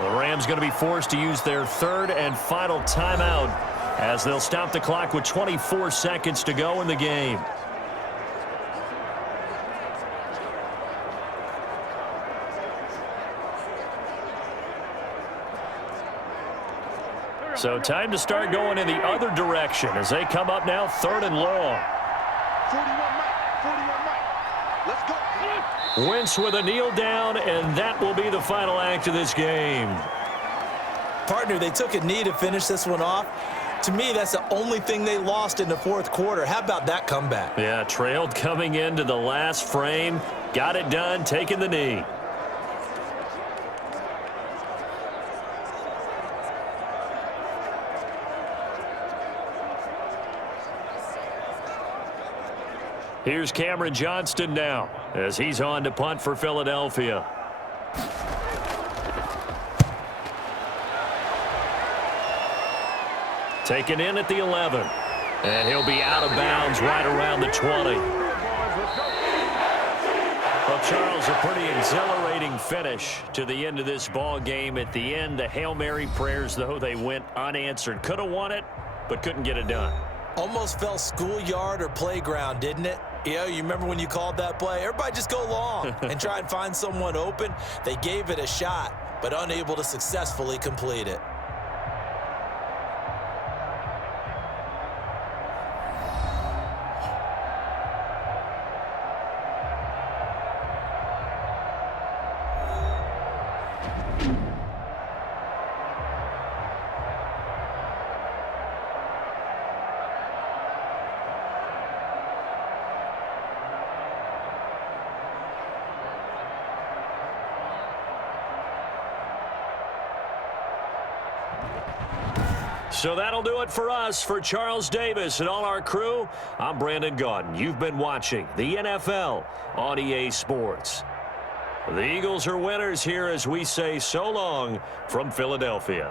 The Rams going to be forced to use their 3rd and final timeout as they'll stop the clock with 24 seconds to go in the game. So time to start going in the other direction as they come up now 3rd and long. 41 Mike. Let's go. Wentz with a kneel down, and that will be the final act of this game. Partner, they took a knee to finish this one off. To me, that's the only thing they lost in the 4th quarter. How about that comeback? Yeah, trailed coming into the last frame. Got it done, taking the knee. Here's Cameron Johnston now as he's on to punt for Philadelphia. Taken in at the 11. And he'll be out of bounds right around the 20. Well, Charles, a pretty exhilarating finish to the end of this ball game. At the end, the Hail Mary prayers, though, they went unanswered. Could have won it, but couldn't get it done. Almost felt schoolyard or playground, didn't it? You remember when you called that play? Everybody just go long and try and find someone open. They gave it a shot, but unable to successfully complete it. So that'll do it for us. For Charles Davis and all our crew, I'm Brandon Gaudin. You've been watching the NFL on EA Sports. The Eagles are winners here as we say so long from Philadelphia.